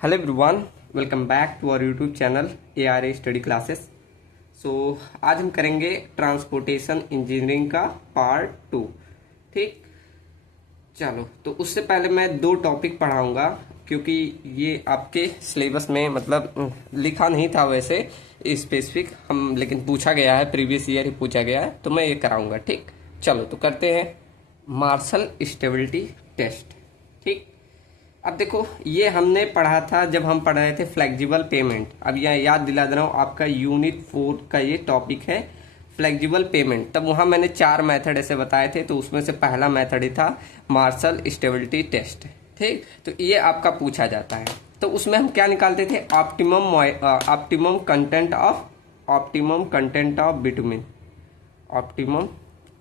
Hello everyone, welcome back to our YouTube channel ARA study classes. So आज हम करेंगे transportation engineering का part 2। ठीक, चलो तो उससे पहले मैं 2 टॉपिक पढ़ाऊंगा क्योंकि ये आपके सिलेबस में मतलब लिखा नहीं था वैसे स्पेसिफिक हम, लेकिन पूछा गया है, प्रीवियस ईयर ही पूछा गया है, तो मैं ये कराऊंगा। ठीक, चलो तो करते हैं मार्शल स्टेबिलिटी टेस्ट। ठीक, अब देखो ये हमने पढ़ा था जब हम पढ़ रहे थे फ्लेक्सिबल पेमेंट। अब यहाँ याद दिला दे रहा हूँ, आपका यूनिट 4 का ये टॉपिक है फ्लेक्सिबल पेमेंट। तब वहाँ मैंने 4 मेथड ऐसे बताए थे, तो उसमें से पहला मेथड ही था मार्शल स्टेबिलिटी टेस्ट। ठीक, तो ये आपका पूछा जाता है। तो उसमें हम क्या निकालते थे? Optimum content of bitumen, optimum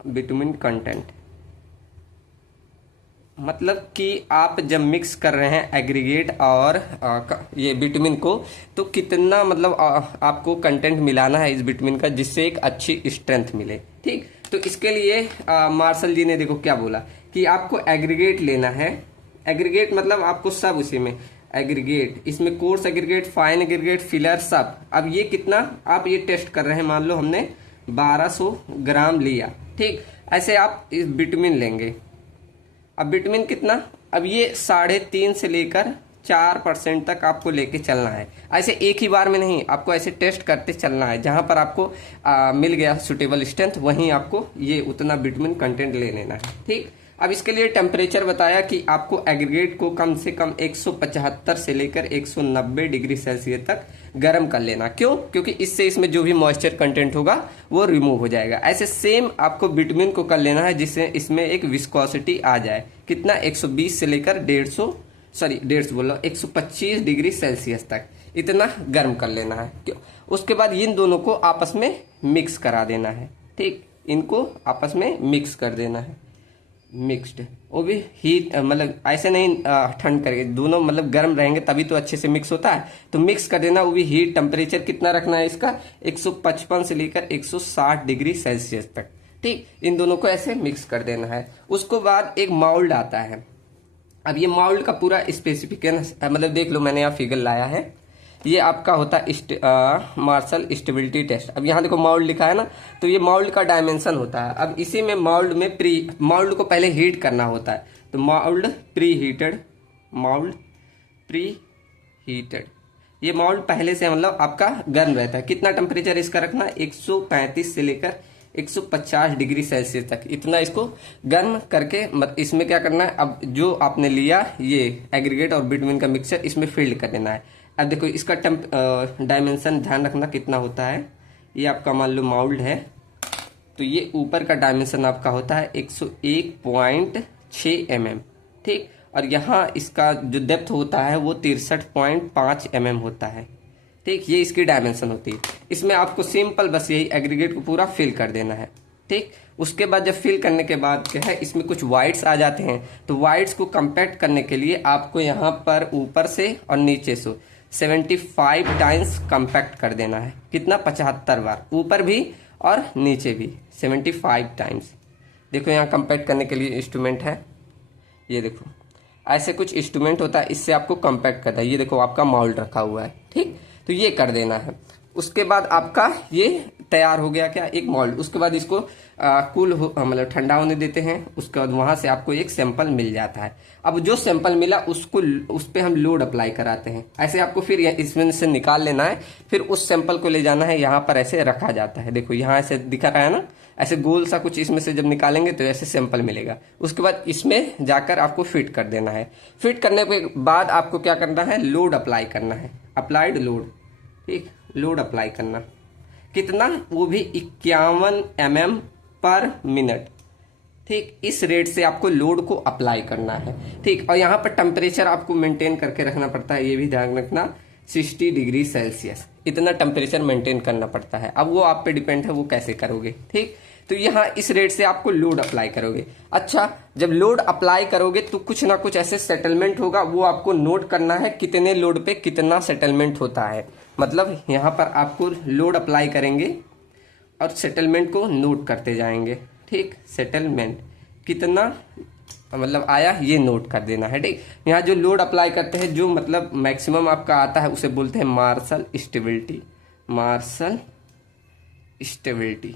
bitumen content. मतलब कि आप जब मिक्स कर रहे हैं एग्रीगेट और ये बिटुमिन को, तो कितना मतलब आपको कंटेंट मिलाना है इस बिटुमिन का जिससे एक अच्छी स्ट्रेंथ मिले। ठीक, तो इसके लिए मार्शल जी ने देखो क्या बोला कि आपको एग्रीगेट लेना है। एग्रीगेट मतलब आपको सब उसी में एग्रीगेट, इसमें coarse aggregate, fine aggregate, filler सब। अब ये कितना आप ये टेस्ट कर रहे हैं, मान लो हमने 1200 ग्राम लिया। ठीक, ऐसे आप इस बिटुमिन लेंगे। अब विटामिन कितना? अब ये 3.5 से लेकर 4% तक आपको लेके चलना है। ऐसे एक ही बार में नहीं, आपको ऐसे टेस्ट करते चलना है। जहां पर आपको मिल गया सुटेबल स्ट्रेंथ, वहीं आपको ये उतना विटामिन कंटेंट ले लेना है। ठीक, अब इसके लिए टेम्परेचर बताया कि आपको एग्रीगेट को कम से कम 175 से लेकर 190 डिग्री सेल्सियस तक गर्म कर लेना। क्यों? क्योंकि इससे इसमें जो भी मॉइस्चर कंटेंट होगा वो रिमूव हो जाएगा। ऐसे सेम आपको बिटुमिन को कर लेना है जिससे इसमें एक विस्कोसिटी आ जाए। कितना? 120 से लेकर 125 डिग्री सेल्सियस तक इतना गर्म कर लेना है। क्यों? उसके बाद इन दोनों को आपस में मिक्स करा देना है। ठीक, इनको आपस में मिक्स कर देना है। मिक्स्ड, वो भी हीट मतलब ऐसे नहीं ठंड करके, दोनों मतलब गर्म रहेंगे तभी तो अच्छे से मिक्स होता है। तो मिक्स कर देना, वो भी हीट टेम्परेचर कितना रखना है इसका? 155 से लेकर 160 डिग्री सेल्सियस तक। ठीक, इन दोनों को ऐसे मिक्स कर देना है। उसके बाद एक माउल्ड आता है। अब ये माउल्ड का पूरा स्पेसिफिकेशन मतलब देख लो, मैंने यहाँ फिगर लाया है। ये आपका होता है मार्शल स्टेबिलिटी टेस्ट। अब यहाँ देखो माउल्ड लिखा है ना, तो ये माउल्ड का डायमेंशन होता है। अब इसी में माउल्ड में माउल्ड को पहले हीट करना होता है। तो माउल्ड प्री हीटेड, ये माउल्ड पहले से मतलब आपका गर्म रहता है। कितना टेम्परेचर इसका रखना? 135 से लेकर 150 डिग्री सेल्सियस तक इतना इसको गर्म करके इसमें क्या करना है? अब जो आपने लिया ये एग्रीगेट और बिटुमिन का मिक्सचर, इसमें फिल्ड कर देना है। अब देखो इसका डायमेंशन ध्यान रखना कितना होता है। ये आपका मान लो माउल्ड है, तो ये ऊपर का डायमेंशन आपका होता है 101.6 mm। ठीक, और यहाँ इसका जो डेप्थ होता है वो 63.5 mm होता है। ठीक, ये इसकी डायमेंशन होती है। इसमें आपको सिंपल बस यही एग्रीगेट को पूरा फिल कर देना है। ठीक, उसके बाद जब फिल करने के बाद क्या है, इसमें कुछ वाइट्स आ जाते हैं। तो वाइट्स को कंपैक्ट करने के लिए आपको यहाँ पर ऊपर से और नीचे से 75 टाइम्स कंपैक्ट कर देना है। कितना? 75 बार, ऊपर भी और नीचे भी 75 टाइम्स। देखो यहाँ कंपैक्ट करने के लिए इंस्ट्रूमेंट है, ये देखो ऐसे कुछ इंस्ट्रूमेंट होता है, इससे आपको कंपैक्ट करना है। ये देखो आपका माउल्ड रखा हुआ है। ठीक, तो ये कर देना है। उसके बाद आपका ये तैयार हो गया क्या? एक मोल्ड। उसके बाद इसको कूल मतलब ठंडा होने देते हैं। उसके बाद वहां से आपको एक सैंपल मिल जाता है। अब जो सैंपल मिला उसको उस पे हम लोड अप्लाई कराते हैं। ऐसे आपको फिर इसमें से निकाल लेना है, फिर उस सैंपल को ले जाना है, यहाँ पर ऐसे रखा जाता है। देखो यहाँ ऐसे दिखा रहा है ना, ऐसे गोल सा कुछ इसमें से जब निकालेंगे तो ऐसे सैंपल मिलेगा। उसके बाद इसमें जाकर आपको फिट कर देना है। फिट करने के बाद आपको क्या करना है? लोड अप्लाई करना है, अप्लाइड लोड। ठीक, लोड अप्लाई करना कितना? वो भी 51 mm पर मिनट। ठीक, इस रेट से आपको लोड को अप्लाई करना है। ठीक, और यहाँ पर टेम्परेचर आपको मेंटेन करके रखना पड़ता है, ये भी ध्यान रखना, 60 डिग्री सेल्सियस इतना टेम्परेचर मेंटेन करना पड़ता है। अब वो आप पे डिपेंड है वो कैसे करोगे। ठीक, तो यहाँ इस रेट से आपको लोड अप्लाई करोगे। अच्छा, जब लोड अप्लाई करोगे तो कुछ ना कुछ ऐसे सेटलमेंट होगा, वो आपको नोट करना है कितने लोड पे कितना सेटलमेंट होता है। मतलब यहाँ पर आपको लोड अप्लाई करेंगे और सेटलमेंट को नोट करते जाएंगे। ठीक, सेटलमेंट कितना मतलब आया, ये नोट कर देना है। ठीक, यहाँ जो लोड अप्लाई करते हैं, जो मतलब मैक्सिमम आपका आता है, उसे बोलते हैं मार्शल स्टेबिलिटी। Martial stability.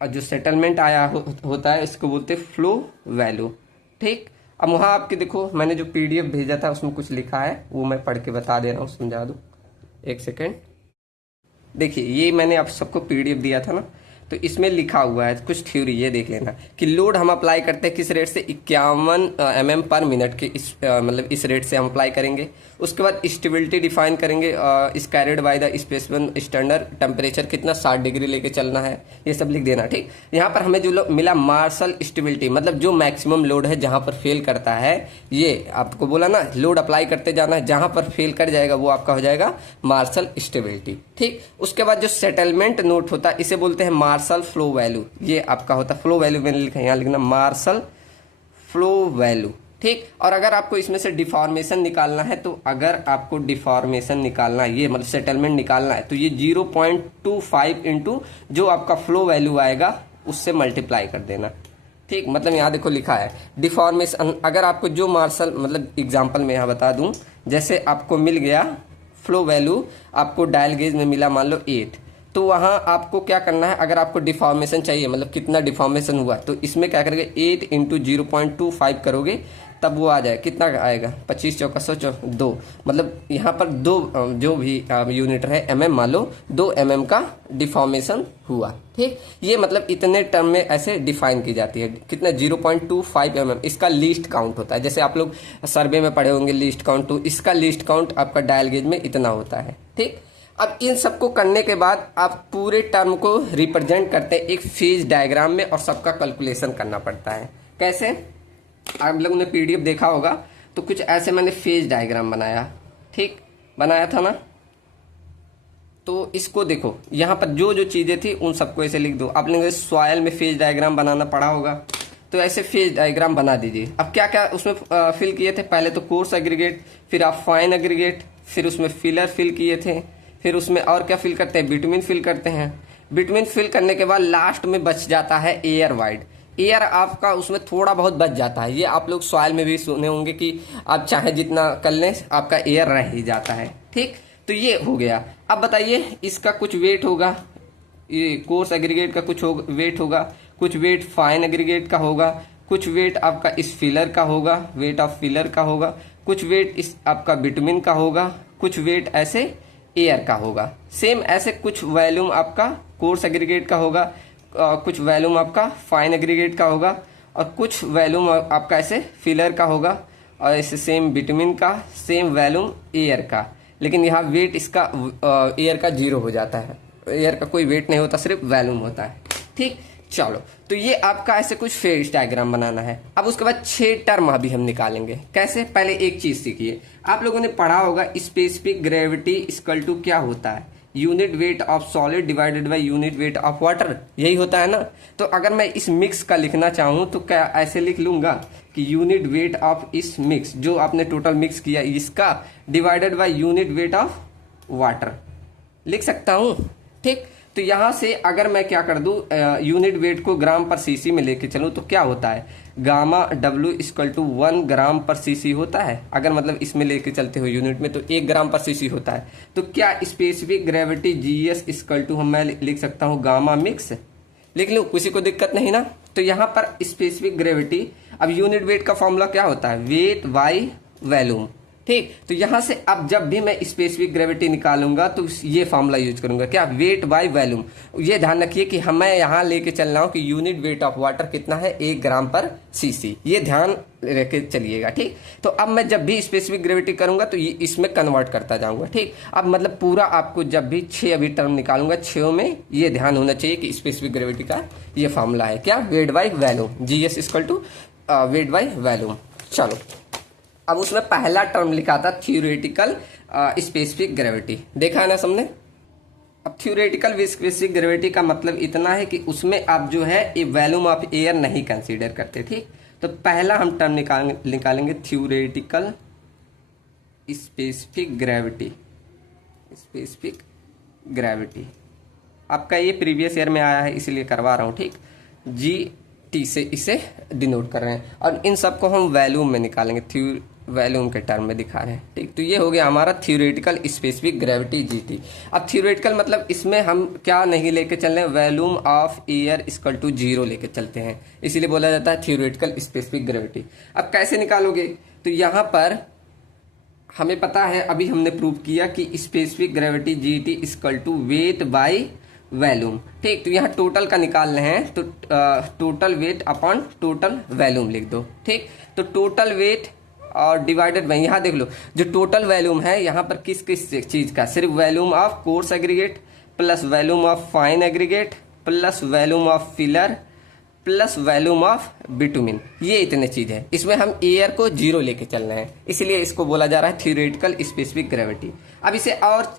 और जो सेटलमेंट आया होता है, इसको बोलते हैं फ्लो वैल्यू। ठीक, अब वहाँ आपके देखो, मैंने जो पीडीएफ भेजा था उसमें कुछ लिखा है, वो मैं पढ़ के बता दे रहा हूँ, समझा दूँ। एक सेकेंड, देखिए ये मैंने आप सबको पीडीएफ दिया था ना, तो इसमें लिखा हुआ है कुछ थ्योरी, ये देख लेना कि लोड हम अप्लाई करते हैं किस रेट से, 51 mm पर मिनट के इस मतलब इस रेट से हम अप्लाई करेंगे। उसके बाद स्टेबिलिटी डिफाइन करेंगे, इस carried by the specific standard temperature कितना 60 डिग्री लेके चलना है, ये सब लिख देना। ठीक, यहाँ पर हमें जो मिला मार्शल स्टेबिलिटी, मतलब जो मैक्सिमम लोड है जहाँ पर फेल करता है, ये आपको बोला ना, लोड अप्लाई करते जाना है, जहाँ पर फेल कर जाएगा वो आपका हो जाएगा मार्शल स्टेबिलिटी। ठीक, उसके बाद जो सेटलमेंट नोट होता है, इसे बोलते हैं मार्शल फ्लो वैल्यू। ये आपका होता है फ्लो वैल्यू, मैंने लिखा है यहाँ, लिखना मार्शल फ्लो वैल्यू। ठीक, और अगर आपको इसमें से डिफॉर्मेशन निकालना है, तो अगर आपको डिफॉर्मेशन निकालना है, ये मतलब सेटलमेंट निकालना है, तो ये 0.25 इंटू जो आपका फ्लो वैल्यू आएगा उससे मल्टीप्लाई कर देना। ठीक, मतलब यहाँ देखो लिखा है डिफॉर्मेशन, अगर आपको जो मार्शल, मतलब एग्जांपल में यहाँ बता दूं, जैसे आपको मिल गया फ्लो वैल्यू, आपको डायल गेज में मिला मान लो 8, तो वहाँ आपको क्या करना है, अगर आपको डिफॉर्मेशन चाहिए, मतलब कितना डिफॉर्मेशन हुआ, तो इसमें क्या करोगे 8 इंटू 0.25 करोगे, तब वो आ जाए, कितना आएगा 25 चौका 2, मतलब यहाँ पर दो जो भी यूनिट है mm, मान लो 2 mm का डिफॉर्मेशन हुआ। ठीक, ये मतलब इतने टर्म में ऐसे डिफाइन की जाती है, कितना 0.25 mm, इसका लीस्ट काउंट होता है। जैसे आप लोग सर्वे में पढ़े होंगे लीस्ट काउंट, तो इसका लीस्ट काउंट आपका डायल गेज में इतना होता है। ठीक, अब इन सबको करने के बाद आप पूरे टर्म को रिप्रेजेंट करते हैं एक फेज डायग्राम में, और सबका कैलकुलेशन करना पड़ता है। कैसे, आप लोगों ने पीडीएफ देखा होगा, तो कुछ ऐसे मैंने फेज डायग्राम बनाया। ठीक, बनाया था ना, तो इसको देखो, यहाँ पर जो जो चीजें थी उन सबको ऐसे लिख दो। आप लोगों ने सॉइल में फेज डायग्राम बनाना पड़ा होगा, तो ऐसे फेज डायग्राम बना दीजिए। अब क्या क्या उसमें फिल किए थे, पहले तो कोर्स एग्रीगेट, फिर आप फाइन एग्रीगेट, फिर उसमें फिलर फिल किए थे, फिर उसमें और क्या फिल करते हैं, बिटुमिन फिल करते हैं। बिटुमिन फिल करने के बाद लास्ट में बच जाता है एयर वाइड। एयर आपका उसमें थोड़ा बहुत बच जाता है, ये आप लोग सॉइल में भी सुने होंगे कि आप चाहे जितना कर लें आपका एयर रह ही जाता है। ठीक, तो ये हो गया। अब बताइए इसका कुछ वेट होगा, ये कोर्स एग्रीगेट का कुछ वेट होगा, कुछ वेट फाइन एग्रीगेट का होगा, कुछ वेट आपका इस फिलर का होगा, वेट ऑफ फिलर का होगा, कुछ वेट इस आपका बिटुमिन का होगा, कुछ वेट ऐसे एयर का होगा। सेम ऐसे कुछ वॉल्यूम आपका कोर्स एग्रीगेट का होगा, कुछ वॉल्यूम आपका फाइन एग्रीगेट का होगा, और कुछ वॉल्यूम आपका ऐसे फिलर का होगा, और ऐसे सेम बिटुमिन का, सेम वॉल्यूम एयर का। लेकिन यहाँ वेट इसका एयर का 0 हो जाता है, एयर का कोई वेट नहीं होता, सिर्फ वॉल्यूम होता है। ठीक, चलो, तो ये आपका ऐसे कुछ फेज डायग्राम बनाना है। अब उसके बाद 6 टर्म अभी हम निकालेंगे। कैसे, पहले एक चीज सीखिए, आप लोगों ने पढ़ा होगा स्पेसिफिक ग्रेविटी इक्वल टू क्या होता है, unit weight of solid divided by unit weight of water, यही होता है ना। तो अगर मैं इस मिक्स का लिखना चाहूं तो क्या ऐसे लिख लूंगा कि यूनिट वेट ऑफ इस मिक्स, जो आपने टोटल मिक्स किया इसका, divided by unit weight of water, लिख सकता हूं। ठीक, तो यहां से अगर मैं क्या कर दूं, यूनिट वेट को ग्राम पर सीसी में लेके चलूं, तो क्या होता है, गामा डब्ल्यू इक्वल टू 1 ग्राम पर सीसी होता है। अगर मतलब इसमें लेके चलते हो यूनिट में, तो 1 ग्राम पर सीसी होता है। तो क्या specific gravity GS equal to मैं लिख सकता हूं गामा मिक्स, लिख लूं, किसी को दिक्कत नहीं ना। तो यहाँ पर स्पेसिफिक ग्रेविटी, अब यूनिट वेट का फॉर्मूला क्या होता है, वेट बाई वॉल्यूम। ठीक, तो यहां से अब जब भी मैं स्पेसिफिक ग्रेविटी निकालूंगा तो ये फॉर्मूला यूज करूंगा, क्या, वेट बाय वॉल्यूम। ये ध्यान रखिए कि हमें यहाँ लेके चल रहा हूं कि यूनिट वेट ऑफ वाटर कितना है, 1 ग्राम पर सीसी, ये ध्यान रखे चलिएगा। ठीक, तो अब मैं जब भी स्पेसिफिक ग्रेविटी करूंगा तो ये इसमें कन्वर्ट करता जाऊंगा। ठीक, अब मतलब पूरा आपको जब भी 6 अभी टर्म निकालूंगा, 6 में ये ध्यान होना चाहिए कि स्पेसिफिक ग्रेविटी का ये फॉर्मूला है, क्या, weight by volume, GS equal to weight by volume. चलो, अब उसमें पहला टर्म लिखा था थ्योरेटिकल स्पेसिफिक ग्रेविटी, देखा है ना सबने। अब थ्योरेटिकल स्पेसिफिक ग्रेविटी का मतलब इतना है कि उसमें आप जो है ये वॉल्यूम ऑफ एयर नहीं कंसीडर करते। ठीक, तो पहला हम टर्म निकालेंगे theoretical specific gravity. Specific gravity आपका ये प्रीवियस ईयर में आया है, इसलिए करवा रहा हूँ। ठीक, टी से इसे डिनोट कर रहे हैं, और इन सब को हम वैल्यूम में निकालेंगे, वैल्यूम के टर्म में दिखा रहे हैं। ठीक, तो ये हो गया हमारा थ्योरेटिकल स्पेसिफिक ग्रेविटी जीटी। अब थ्योरेटिकल मतलब इसमें हम क्या नहीं लेके चल रहे हैं, volume of air equal to 0 लेके चलते हैं, इसीलिए बोला जाता है थ्योरेटिकल स्पेसिफिक ग्रेविटी। अब कैसे निकालोगे, तो यहाँ पर हमें पता है, अभी हमने प्रूव किया कि specific gravity GT equal to weight by volume. ठीक, तो यहाँ टोटल का निकाल रहे हैं, तो total weight upon total volume लिख दो। ठीक, तो टोटल वेट और डिवाइडेड बाई, यहाँ देख लो जो टोटल वैल्यूम है यहाँ पर किस किस चीज का, सिर्फ volume of coarse aggregate plus volume of fine aggregate plus volume of filler plus volume of bitumen, ये इतने चीज है। इसमें हम एयर को 0 लेके चल रहे हैं, इसलिए इसको बोला जा रहा है थ्योरेटिकल स्पेसिफिक ग्रेविटी। अब इसे और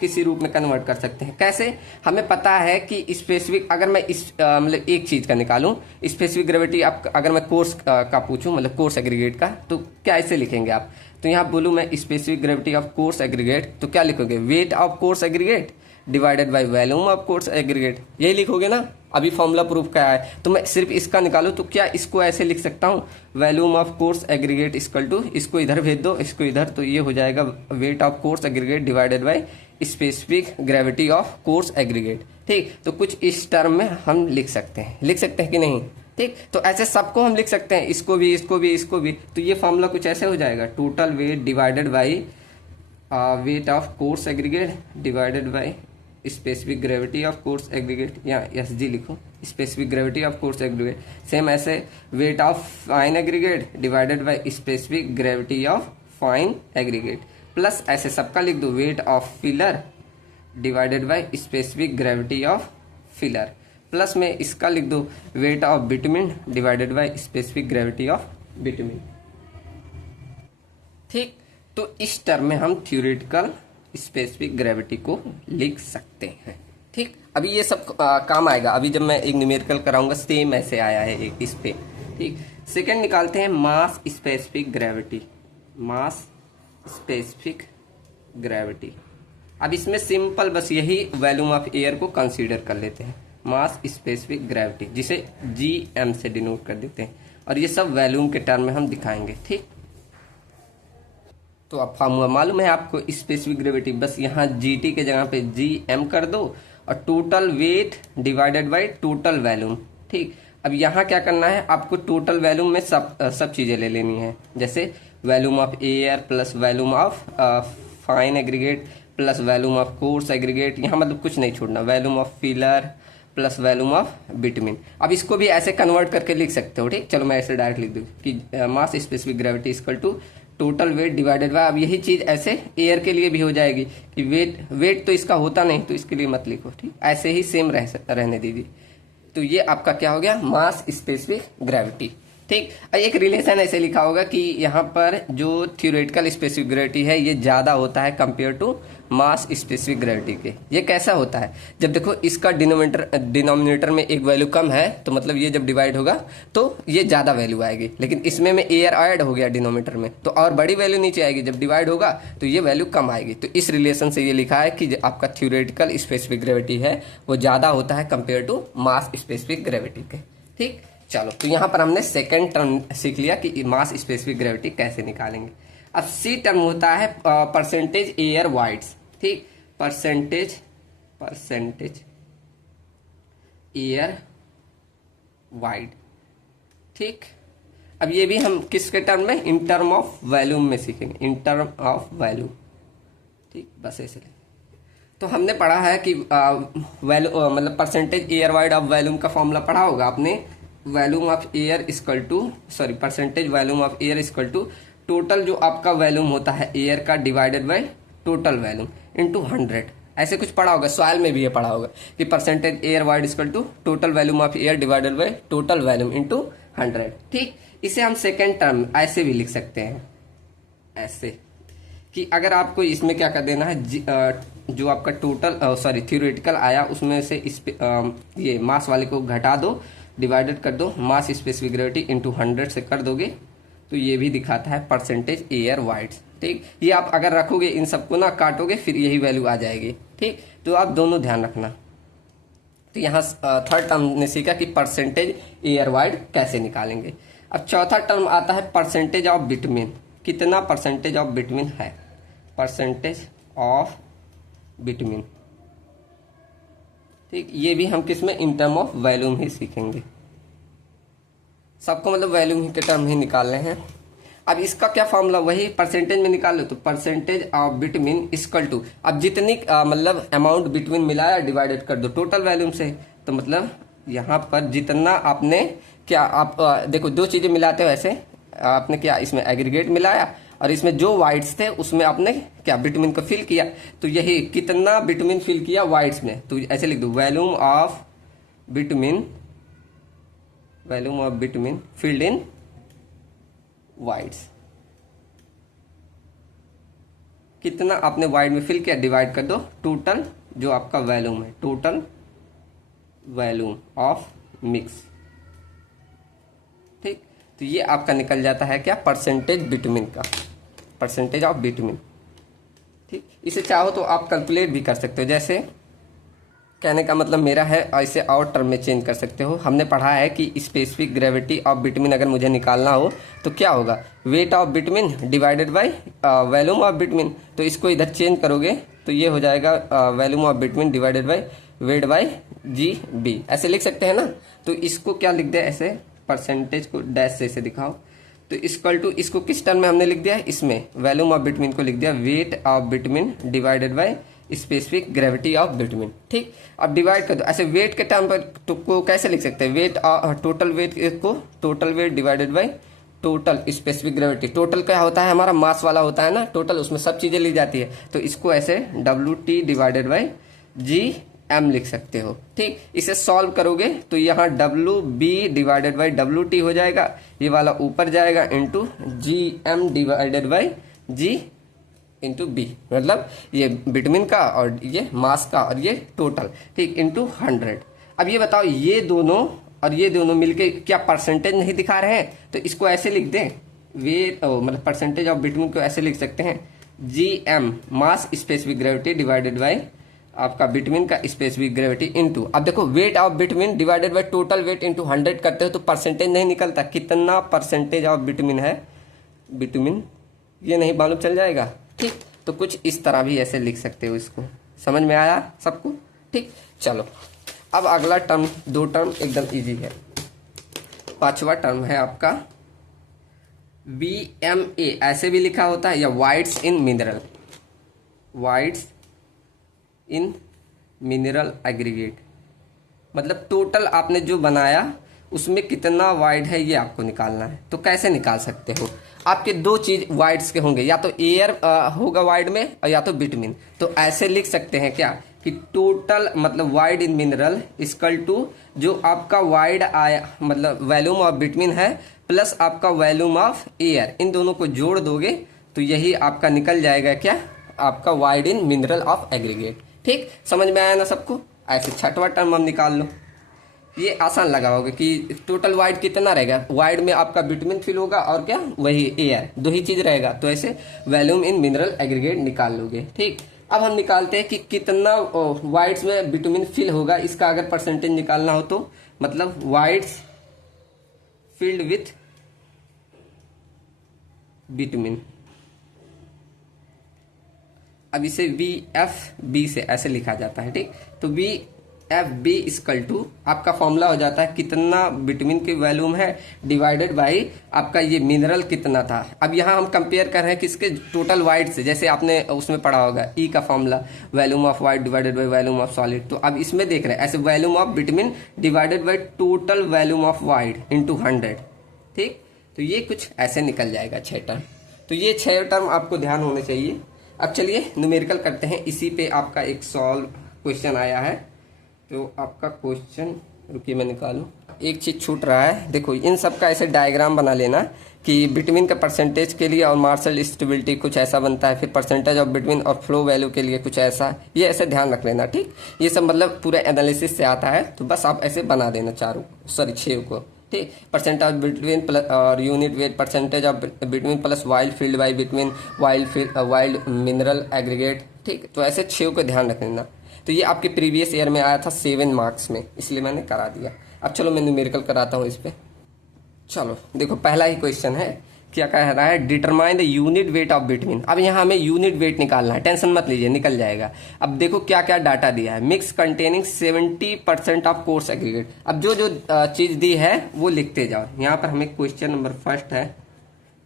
किसी रूप में कन्वर्ट कर सकते हैं, कैसे, हमें पता है कि स्पेसिफिक, अगर मैं इस मतलब एक चीज का निकालूं स्पेसिफिक ग्रेविटी, अगर मैं कोर्स का पूछूं, मतलब कोर्स एग्रीगेट का, तो क्या ऐसे लिखेंगे आप, तो यहाँ बोलूं मैं specific gravity of coarse aggregate, तो क्या लिखोगे, wait of coarse aggregate divided by volume of coarse aggregate, यही लिखोगे ना। अभी फॉर्मूला प्रूफ क्या है, तो मैं सिर्फ इसका निकालूं तो क्या इसको ऐसे लिख सकता हूं, volume of coarse aggregate equal to, इसको इधर भेज दो, इसको इधर, तो ये हो जाएगा wait of coarse aggregate divided by specific gravity of coarse aggregate. ठीक, तो कुछ इस टर्म में हम लिख सकते हैं कि नहीं। ठीक, तो ऐसे सबको हम लिख सकते हैं, इसको भी, इसको भी, इसको भी, तो ये फॉर्मूला कुछ ऐसे हो जाएगा, total weight divided by weight of coarse aggregate divided by specific gravity of coarse aggregate, या एस जी लिखो, specific gravity of coarse aggregate. Same ऐसे weight of fine aggregate divided by specific gravity of fine aggregate, plus ऐसे सबका लिख दो, weight of filler divided by specific gravity of filler, plus में इसका लिख दो, weight of bitumen divided by specific gravity of bitumen. ठीक, तो इस टर्म में हम थ्योरेटिकल स्पेसिफिक ग्रेविटी को लिख सकते हैं। ठीक, अभी ये सब काम आएगा, अभी जब मैं एक न्यूमेरिकल कराऊंगा सेम ऐसे आया है एक इस पे। ठीक, सेकंड निकालते हैं मास स्पेसिफिक ग्रेविटी, मास स्पेसिफिक ग्रेविटी। अब इसमें सिंपल बस यही वैल्यूम ऑफ एयर को कंसीडर कर लेते हैं, मास स्पेसिफिक ग्रेविटी, जिसे GM से डिनोट कर देते हैं, और ये सब वैल्यूम के टर्म में हम दिखाएंगे। ठीक, तो अब फॉर्मूला मालूम है आपको, स्पेसिफिक ग्रेविटी, बस यहाँ GT के जगह पे GM कर दो, और total weight divided by total volume. ठीक, अब यहाँ क्या करना है आपको, टोटल वैल्यूम में सब चीजें ले लेनी है, जैसे volume of air plus volume of fine aggregate plus volume of coarse aggregate, यहाँ मतलब कुछ नहीं छोड़ना, volume of filler plus volume of bitumen. अब इसको भी ऐसे कन्वर्ट करके लिख सकते हो। ठीक, चलो मैं ऐसे डायरेक्ट लिख दूँ कि mass specific gravity equal to total weight divided by, अब यही चीज ऐसे एयर के लिए भी हो जाएगी कि वेट तो इसका होता नहीं, तो इसके लिए मत लिखो। ठीक, ऐसे ही सेम रहने दीजिए। तो ये आपका क्या हो गया, मास स्पेसिफिक ग्रेविटी। ठीक, एक रिलेशन ऐसे लिखा होगा कि यहाँ पर जो थ्योरेटिकल स्पेसिफिक ग्रेविटी है ये ज्यादा होता है compare to mass specific gravity के। ये कैसा होता है, जब देखो इसका डिनोमिनेटर में एक वैल्यू कम है, तो मतलब ये जब डिवाइड होगा तो ये ज्यादा वैल्यू आएगी, लेकिन इसमें में एयर ऐड हो गया डिनोमिनेटर में, तो और बड़ी वैल्यू नीचे आएगी, जब डिवाइड होगा तो ये वैल्यू कम आएगी। तो इस रिलेशन से ये लिखा है कि आपका थ्योरेटिकल स्पेसिफिक ग्रेविटी है वो ज्यादा होता है compare to mass specific gravity के। ठीक, चलो, तो यहाँ पर हमने सेकेंड टर्म सीख लिया कि मास स्पेसिफिक ग्रेविटी कैसे निकालेंगे। अब सी टर्म होता है परसेंटेज एयर वाइड्स। ठीक, परसेंटेज एयर वाइड। ठीक, अब ये भी हम किसके टर्म में, इन टर्म ऑफ वैल्यूम में सीखेंगे, इन टर्म ऑफ वैल्यूम। ठीक, बस ऐसे तो हमने पढ़ा है कि मतलब percentage air void of volume का फॉर्मूला पढ़ा होगा आपने, volume of air equal to percentage volume of air equal to total जो आपका वैल्यूम होता है एयर का divided by total volume into 100। ऐसे कुछ पढ़ा होगा, सवाल में भी ये पढ़ा होगा कि percentage air void equal to total volume of air divided by total volume into 100। ठीक, इसे हम सेकेंड टर्म ऐसे भी लिख सकते हैं, ऐसे कि अगर आपको इसमें क्या कर देना है, जो आपका टोटल थ्योरेटिकल आया उसमें से ये मास वाले को घटा दो, डिवाइडेड कर दो, मास स्पेसिफिक ग्रेविटी इंटू 100 से कर दोगे, तो ये भी दिखाता है परसेंटेज एयर वाइड्स। ठीक, ये आप अगर रखोगे इन सबको ना काटोगे फिर यही वैल्यू आ जाएगी। ठीक, तो आप दोनों ध्यान रखना। तो यहाँ थर्ड टर्म ने सीखा कि परसेंटेज एयर वाइड कैसे निकालेंगे। अब चौथा टर्म आता है परसेंटेज ऑफ बिटवीन, कितना परसेंटेज ऑफ बिटवीन है, परसेंटेज ऑफ बिटवीन। ठीक, ये भी हम किस में, इन टर्म ऑफ वॉल्यूम ही सीखेंगे। सबको मतलब वॉल्यूम के टर्म ही निकालने हैं। अब इसका क्या फॉर्मूला, वही परसेंटेज में निकाल लो, तो percentage of bitumen equal to, अब जितनी मतलब अमाउंट बिटवीन मिलाया डिवाइडेड कर दो टोटल वॉल्यूम से। तो मतलब यहाँ पर जितना आपने क्या, आप देखो दो चीजें मिलाते हो ऐसे, आपने क्या इसमें एग्रीगेट मिलाया और इसमें जो वाइड्स थे उसमें आपने क्या बिटवीन को फिल किया। तो यही कितना बिटवीन फिल किया वाइड्स में, तो ऐसे लिख दो volume of between, volume of between filled in wides, कितना आपने वाइड में फिल किया डिवाइड कर दो टोटल जो आपका वॉल्यूम है, टोटल वॉल्यूम ऑफ मिक्स। ठीक, तो ये आपका निकल जाता है क्या, परसेंटेज बिटवीन का, परसेंटेज ऑफ बिटवीन। ठीक, इसे चाहो तो आप कैलकुलेट भी कर सकते हो, जैसे कहने का मतलब मेरा है, ऐसे और टर्म में चेंज कर सकते हो। हमने पढ़ा है कि स्पेसिफिक ग्रेविटी ऑफ बिटवीन अगर मुझे निकालना हो तो क्या होगा, weight of bitumen divided by volume of bitumen. तो इसको इधर चेंज करोगे तो ये हो जाएगा volume of bitumen divided by weight by G B, ऐसे लिख सकते हैं ना। तो इसको क्या लिख दिया, ऐसे परसेंटेज को डैश से ऐसे दिखाओ, तो इक्वल टू, इसको किस टर्म में हमने लिख दिया, इसमें वॉल्यूम ऑफ बिटवीन को लिख दिया wait of bitumen divided by specific gravity of between. ठीक, अब डिवाइड कर दो ऐसे, वेट के टर्म पर तो को कैसे लिख सकते हैं, वेट टोटल वेट को total weight divided by total specific gravity. Total क्या होता है, हमारा मास वाला होता है ना टोटल, उसमें सब चीजें ली जाती है। तो इसको ऐसे WT डिवाइडेड बाय GM लिख सकते हो। ठीक, इसे सॉल्व करोगे तो यहाँ WB डिवाइडेड बाय WT हो जाएगा, ये वाला ऊपर जाएगा into GM divided by G into B, मतलब ये बिटवीन का और ये मास का और ये टोटल, ठीक, इंटू 100। अब ये बताओ, ये दोनों और ये दोनों मिलके क्या परसेंटेज नहीं दिखा रहे हैं, तो इसको ऐसे लिख दें, मतलब परसेंटेज ऑफ बिटवीन को ऐसे लिख सकते हैं, GM mass specific gravity divided by आपका बिटवीन का स्पेसिफिक ग्रेविटी इंटू, अब देखो wait of bitumen divided by total weight into 100 करते हो तो परसेंटेज नहीं निकलता, कितना परसेंटेज ऑफ बिटवीन है, बिटवीन ये नहीं मालूम चल जाएगा। ठीक, तो कुछ इस तरह भी ऐसे लिख सकते हो, इसको समझ में आया सबको। ठीक, चलो अब अगला टर्म, दो टर्म एकदम इजी है। पांचवा टर्म है आपका VMA, ऐसे भी लिखा होता है, या वाइड्स इन मिनरल, वाइड्स इन मिनरल एग्रीगेट, मतलब टोटल आपने जो बनाया उसमें कितना वाइड है ये आपको निकालना है। तो कैसे निकाल सकते हो, आपके दो चीज वाइड्स के होंगे, या तो एयर होगा वाइड में और या तो बिटवीन। तो ऐसे लिख सकते हैं क्या कि टोटल मतलब void in mineral equal to जो आपका वाइड आया मतलब वॉल्यूम ऑफ बिटवीन है प्लस आपका वॉल्यूम ऑफ एयर, इन दोनों को जोड़ दोगे तो यही आपका निकल जाएगा क्या, आपका wide in mineral of aggregate. ठीक, समझ में आया ना सबको। ऐसे छठवां टर्म हम निकाल लो, ये आसान लगाओगे कि टोटल वाइड कितना रहेगा, वाइड में आपका बिटवीन फिल होगा और क्या वही एयर, दो ही चीज रहेगा। तो ऐसे वॉल्यूम इन मिनरल एग्रीगेट निकाल लोगे। ठीक, अब हम निकालते हैं कि कितना वाइड्स में बिटवीन फिल होगा, इसका अगर परसेंटेज निकालना हो तो मतलब वाइड्स फिल्ड विथ बिटवीन। अब इसे VFB से ऐसे लिखा जाता है। ठीक, तो VFB इक्वल टू आपका फॉर्मूला हो जाता है कितना बिटवीन की वॉल्यूम है डिवाइडेड बाय आपका ये मिनरल कितना था। अब यहाँ हम कंपेयर कर रहे हैं किसके, टोटल वाइड से, जैसे आपने उसमें पढ़ा होगा E का formula volume of wide divided by volume of solid. तो अब इसमें देख रहे हैं ऐसे volume of bitumen divided by total volume of wide into 100। ठीक, तो ये कुछ ऐसे निकल जाएगा 6 टर्म। तो ये 6 टर्म आपको ध्यान होने चाहिए। अब चलिए न्यूमेरिकल करते हैं, इसी पे आपका एक सॉल्व क्वेश्चन आया है। तो आपका क्वेश्चन, रुकिए मैं निकालूं, एक चीज छूट रहा है, देखो इन सब का ऐसे डायग्राम बना लेना कि बिटवीन का परसेंटेज के लिए और मार्शल स्टेबिलिटी कुछ ऐसा बनता है, फिर परसेंटेज ऑफ बिटवीन और फ्लो वैल्यू के लिए कुछ ऐसा, ये ऐसे ध्यान रख लेना। ठीक, ये सब मतलब पूरे एनालिसिस से आता है, तो बस आप ऐसे बना देना 6 को। ठीक, परसेंट ऑफ बिटवीन प्लस और unit weight, percentage of bitumen plus void filled by bitumen void mineral aggregate. ठीक, तो ऐसे 6 को ध्यान रख लेना। तो ये आपके प्रीवियस ईयर में आया था 7 मार्क्स में, इसलिए मैंने करा दिया। अब चलो मैं न्यूमेरिकल कराता हूँ इस पे। चलो देखो पहला ही क्वेश्चन है, क्या कह रहा है, determine the unit weight of bitumen. अब यहाँ हमें यूनिट वेट निकालना है, टेंशन मत लीजिए निकल जाएगा। अब देखो क्या क्या डाटा दिया है, mix containing 70% of coarse aggregate. अब जो जो चीज दी है वो लिखते जाओ। यहाँ पर हमें क्वेश्चन नंबर फर्स्ट है,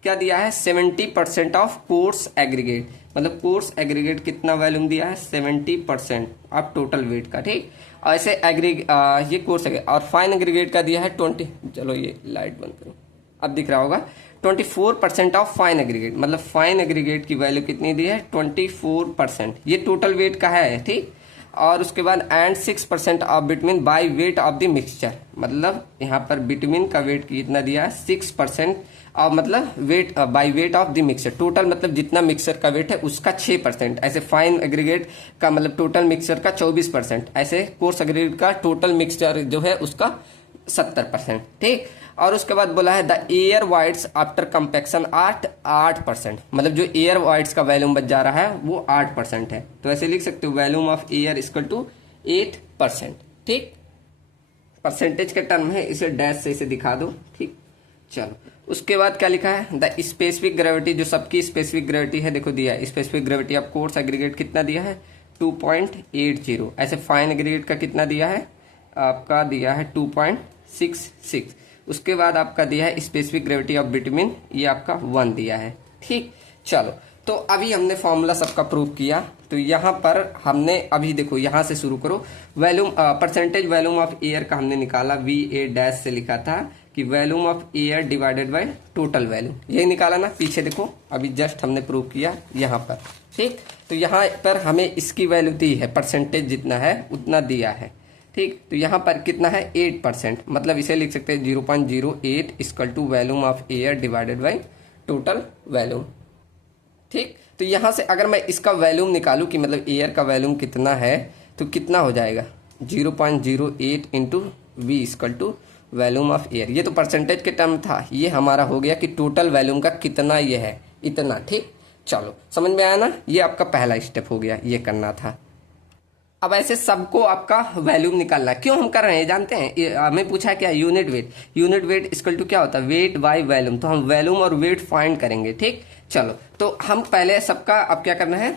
क्या दिया है, 70% ऑफ कोर्स एग्रीगेट, मतलब कोर्स एग्रीगेट कितना वैल्यूम दिया है, 70% ऑफ टोटल वेट का। ठीक, ऐसे ये कोर्स एग्रीगेट, और फाइन एग्रीगेट का दिया है 20, चलो ये लाइट बंद करो, अब दिख रहा होगा, 24% ऑफ फाइन एग्रीगेट, मतलब फाइन एग्रीगेट की वैल्यू कितनी दी है, 24%, ये टोटल वेट का है। ठीक, और उसके बाद and 6% of between by weight of the mixture, मतलब यहाँ पर बिटवीन का वेट कितना दिया है, 6%, और मतलब weight by weight of the mixture, total मतलब जितना मिक्सचर का वेट है उसका 6%। ऐसे फाइन एग्रीगेट का मतलब टोटल मिक्सचर का 24%, ऐसे कोर्स एग्रीगेट का टोटल मिक्सचर जो है उसका 70%। ठीक, और उसके बाद बोला है the air voids after compaction 8%, मतलब जो एयर वाइट्स का वैल्यूम बच जा रहा है वो 8% है। तो ऐसे लिख सकते हो volume of air equal to 8%। ठीक, परसेंटेज के टर्म है, इसे डैश से इसे दिखा दो। ठीक, चलो उसके बाद क्या लिखा है, द स्पेसिफिक ग्रेविटी, जो सबकी स्पेसिफिक ग्रेविटी है देखो दिया है, specific gravity of coarse aggregate कितना दिया है, 2.80। ऐसे फाइन एग्रीगेट का कितना दिया है, आपका दिया है 2.66। उसके बाद आपका दिया है स्पेसिफिक ग्रेविटी ऑफ बिटवीन, ये आपका 1 दिया है। ठीक, चलो तो अभी हमने फॉर्मूला सबका प्रूव किया। तो यहाँ पर हमने अभी देखो यहाँ से शुरू करो, volume percentage volume of air का हमने निकाला, VA डैश से लिखा था कि volume of air divided by total volume, यही निकाला ना, पीछे देखो अभी जस्ट हमने प्रूव किया यहाँ पर। ठीक, तो यहाँ पर हमें इसकी वैल्यू दी है, परसेंटेज जितना है उतना दिया है। ठीक, तो यहाँ पर कितना है, 8%, मतलब इसे लिख सकते हैं 0.08 equal to volume of air divided by total volume. ठीक, तो यहाँ से अगर मैं इसका वैल्यूम निकालूं कि मतलब एयर का वैल्यूम कितना है, तो कितना हो जाएगा, 0.08 into we equal to volume of air. ये तो परसेंटेज के टर्म था, ये हमारा हो गया कि टोटल वैल्यूम का कितना ये है, इतना। ठीक, चलो समझ में आया ना, ये आपका पहला स्टेप हो गया, ये करना था। अब ऐसे सबको आपका वैल्यूम निकालना है। क्यों हम कर रहे हैं जानते हैं, हमें पूछा है क्या, unit weight, unit weight equal to क्या होता है, वेट बाय वैल्यूम, तो हम वैल्यूम और वेट फाइंड करेंगे। ठीक, चलो तो हम पहले सबका अब क्या करना है,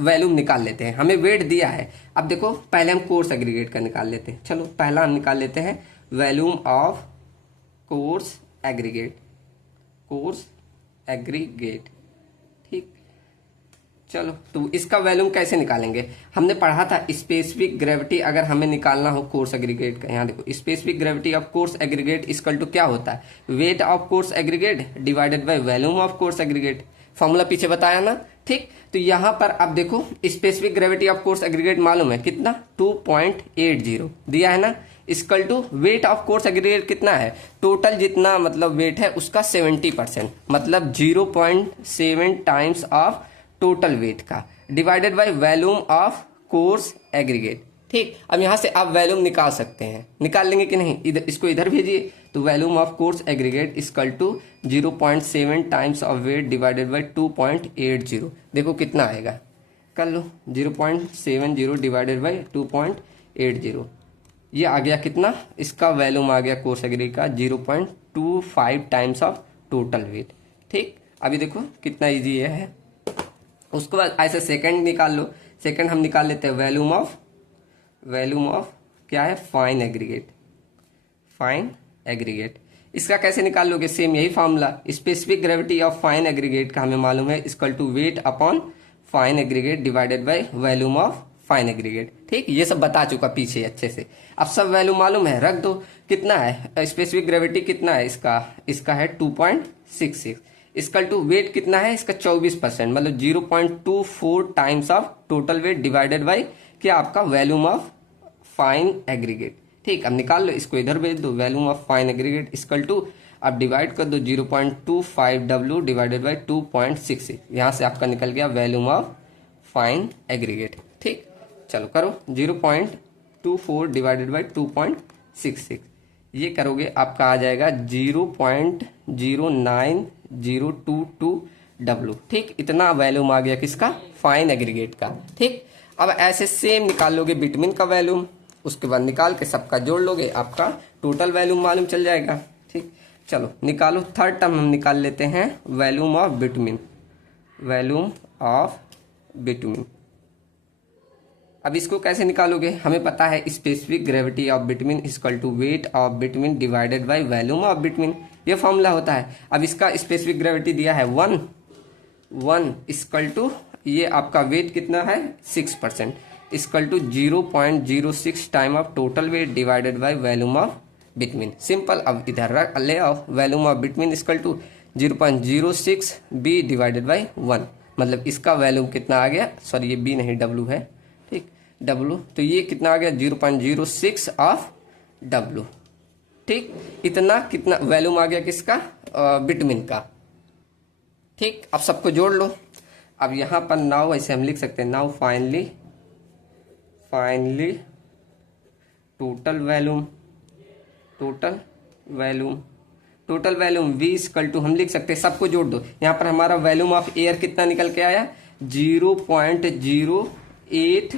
वैल्यूम निकाल लेते हैं। हमें वेट दिया है, अब देखो पहले हम कोर्स एग्रीगेट का निकाल लेते हैं। चलो पहला हम निकाल लेते हैं volume of coarse aggregate, coarse aggregate. ठीक, चलो तो इसका वैल्यूम कैसे निकालेंगे, हमने पढ़ा था स्पेसिफिक ग्रेविटी अगर हमें निकालना हो कोर्स एग्रीगेट का। यहाँ देखो specific gravity of coarse aggregate equal to क्या होता है, weight of coarse aggregate divided by volume of coarse aggregate, formula पीछे बताया ना। ठीक, तो यहाँ पर अब देखो specific gravity of coarse aggregate मालूम है कितना, 2.80 दिया है ना, equal to weight of coarse aggregate कितना है, टोटल जितना मतलब वेट है उसका 70%, मतलब 0.7 टाइम्स ऑफ टोटल वेट का, divided by volume of coarse aggregate. ठीक, अब यहां से आप वैल्यूम निकाल सकते हैं, निकाल लेंगे कि नहीं, इधर इसको इधर भेजिए, तो volume of coarse aggregate equal to 0.7 times of weight divided by 2.80, देखो कितना आएगा, कर लो 0.70 डिवाइडेड बाय 2.80, ये आ गया कितना, इसका वैल्यूम आ गया कोर्स एग्रीगेट का 0.25 टाइम्स ऑफ टोटल वेट। ठीक, अभी देखो कितना इजी है। उसके बाद ऐसे सेकंड निकाल लो, सेकंड हम निकाल लेते हैं वैल्यूम ऑफ क्या है, फाइन एग्रीगेट, फाइन एग्रीगेट। इसका कैसे निकाल लोगे, सेम यही formula, specific gravity of fine aggregate का हमें मालूम है equal to weight upon fine aggregate divided by volume of fine aggregate. ठीक, ये सब बता चुका पीछे अच्छे से, अब सब वैल्यू मालूम है, रख दो। कितना है स्पेसिफिक ग्रेविटी, कितना है इसका है 2.66, इक्वल टू वेट कितना है इसका 24%, मतलब 0.24 times of total weight divided bye क्या आपका वैल्यूम ऑफ फाइन एग्रीगेट। ठीक, अब निकाल लो, इसको इधर भेज दो, volume of fine aggregate equal to, अब डिवाइड कर दो 0.25 W डिवाइडेड बाय 2.66, यहाँ से आपका निकल गया वैल्यूम ऑफ फाइन एग्रीगेट। ठीक, चलो करो 0.24 डिवाइडेड बाय 2.66, ये करोगे आपका आ जाएगा 0.09022 W। ठीक, इतना वैल्यूम आ गया किसका, फाइन एग्रीगेट का। ठीक, अब ऐसे सेम निकाल लोगे बिटवीन का वैल्यूम, उसके बाद निकाल के सबका जोड़ लोगे, आपका टोटल वैल्यूम मालूम चल जाएगा। ठीक, चलो निकालो। थर्ड टर्म हम निकाल लेते हैं, volume of bitumen, volume of bitumen. अब इसको कैसे निकालोगे, हमें पता है specific gravity of bitumen equal to weight of bitumen divided by volume of bitumen, ये फॉर्मूला होता है। अब इसका स्पेसिफिक ग्रेविटी दिया है 1 इक्वल टू, ये आपका वेट कितना है 6%, equal to 0.06 time of total weight divided by volume of bitumen. Simple. अब इधर रख ले आओ, volume of bitumen equal to 0.06 b divided by 1, मतलब इसका वैल्यूम कितना आ गया, सॉरी ये बी नहीं डब्लू है, ठीक डब्लू, तो ये कितना आ गया 0.06 ऑफ डब्लू। ठीक, इतना कितना वैल्यूम आ गया किसका, बिटवीन का। ठीक, अब सबको जोड़ लो। अब यहां पर नाउ ऐसे हम लिख सकते हैं, now finally total volume v equal to, हम लिख सकते हैं, सबको जोड़ दो। यहां पर हमारा वैल्यूम ऑफ एयर कितना निकल के आया 0.08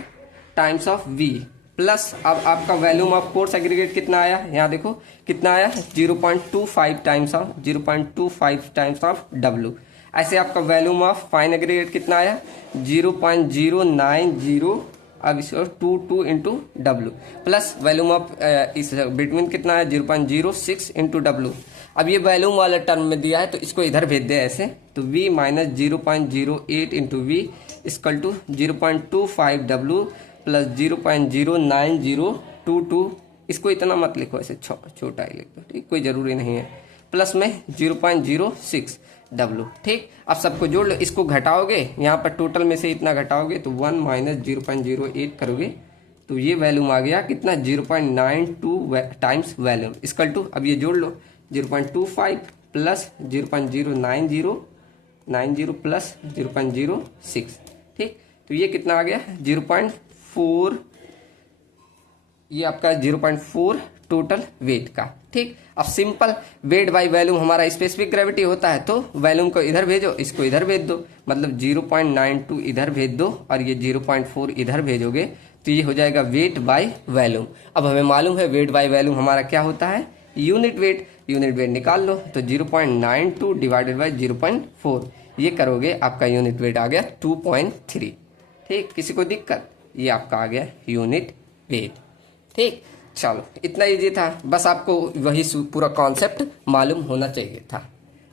टाइम्स ऑफ v, प्लस अब आपका वैल्यूम ऑफ कोर्स एग्रीगेट कितना आया, यहाँ देखो कितना आया 0.25 टाइम्स ऑफ w। ऐसे आपका वैल्यूम ऑफ फाइन एग्रीगेट कितना आया 0.090, अब इसको 22 into W, plus volume of इस बिटवीन कितना है 0.06 इंटू डब्ल्यू। अब ये वैल्यूम वाला टर्म में दिया है तो इसको इधर भेज दे ऐसे, तो v minus 0.08 into we equal to 0.25 डब्ल्यू प्लस 0.09022, इसको इतना मत लिखो, ऐसे छोटा ही लिखो, ठीक, कोई जरूरी नहीं है, प्लस में 0.06 डब्लू। ठीक, अब सबको जोड़ लो, इसको घटाओगे, यहाँ पर टोटल में से इतना घटाओगे तो 1 माइनस 0.08 करोगे तो ये वैल्यूम आ गया कितना 0.92 टाइम्स वैल्यूम इक्वल टू, अब ये जोड़ लो 0.25 प्लस 0.090 प्लस 0.06। ठीक, तो ये कितना आ गया 0.4, ये आपका 0.4 टोटल वेट का। ठीक, अब सिंपल वेट बाय वैल्यूम हमारा स्पेसिफिक ग्रेविटी होता है, तो वैल्यूम को इधर भेजो, इसको इधर भेज दो, मतलब 0.92 इधर भेज दो और ये 0.4 इधर भेजोगे तो ये हो जाएगा वेट बाय वैल्यूम। अब हमें मालूम है वेट बाय वैल्यूम हमारा क्या होता है, यूनिट वेट निकाल लो, तो 0.92 डिवाइडेड बाय 0.4, ये करोगे आपका यूनिट वेट आ गया 2.3। ठीक, किसी को दिक्कत, ये आपका आ गया यूनिट वेट। ठीक, चलो इतना इजी था, बस आपको वही पूरा कॉन्सेप्ट मालूम होना चाहिए था।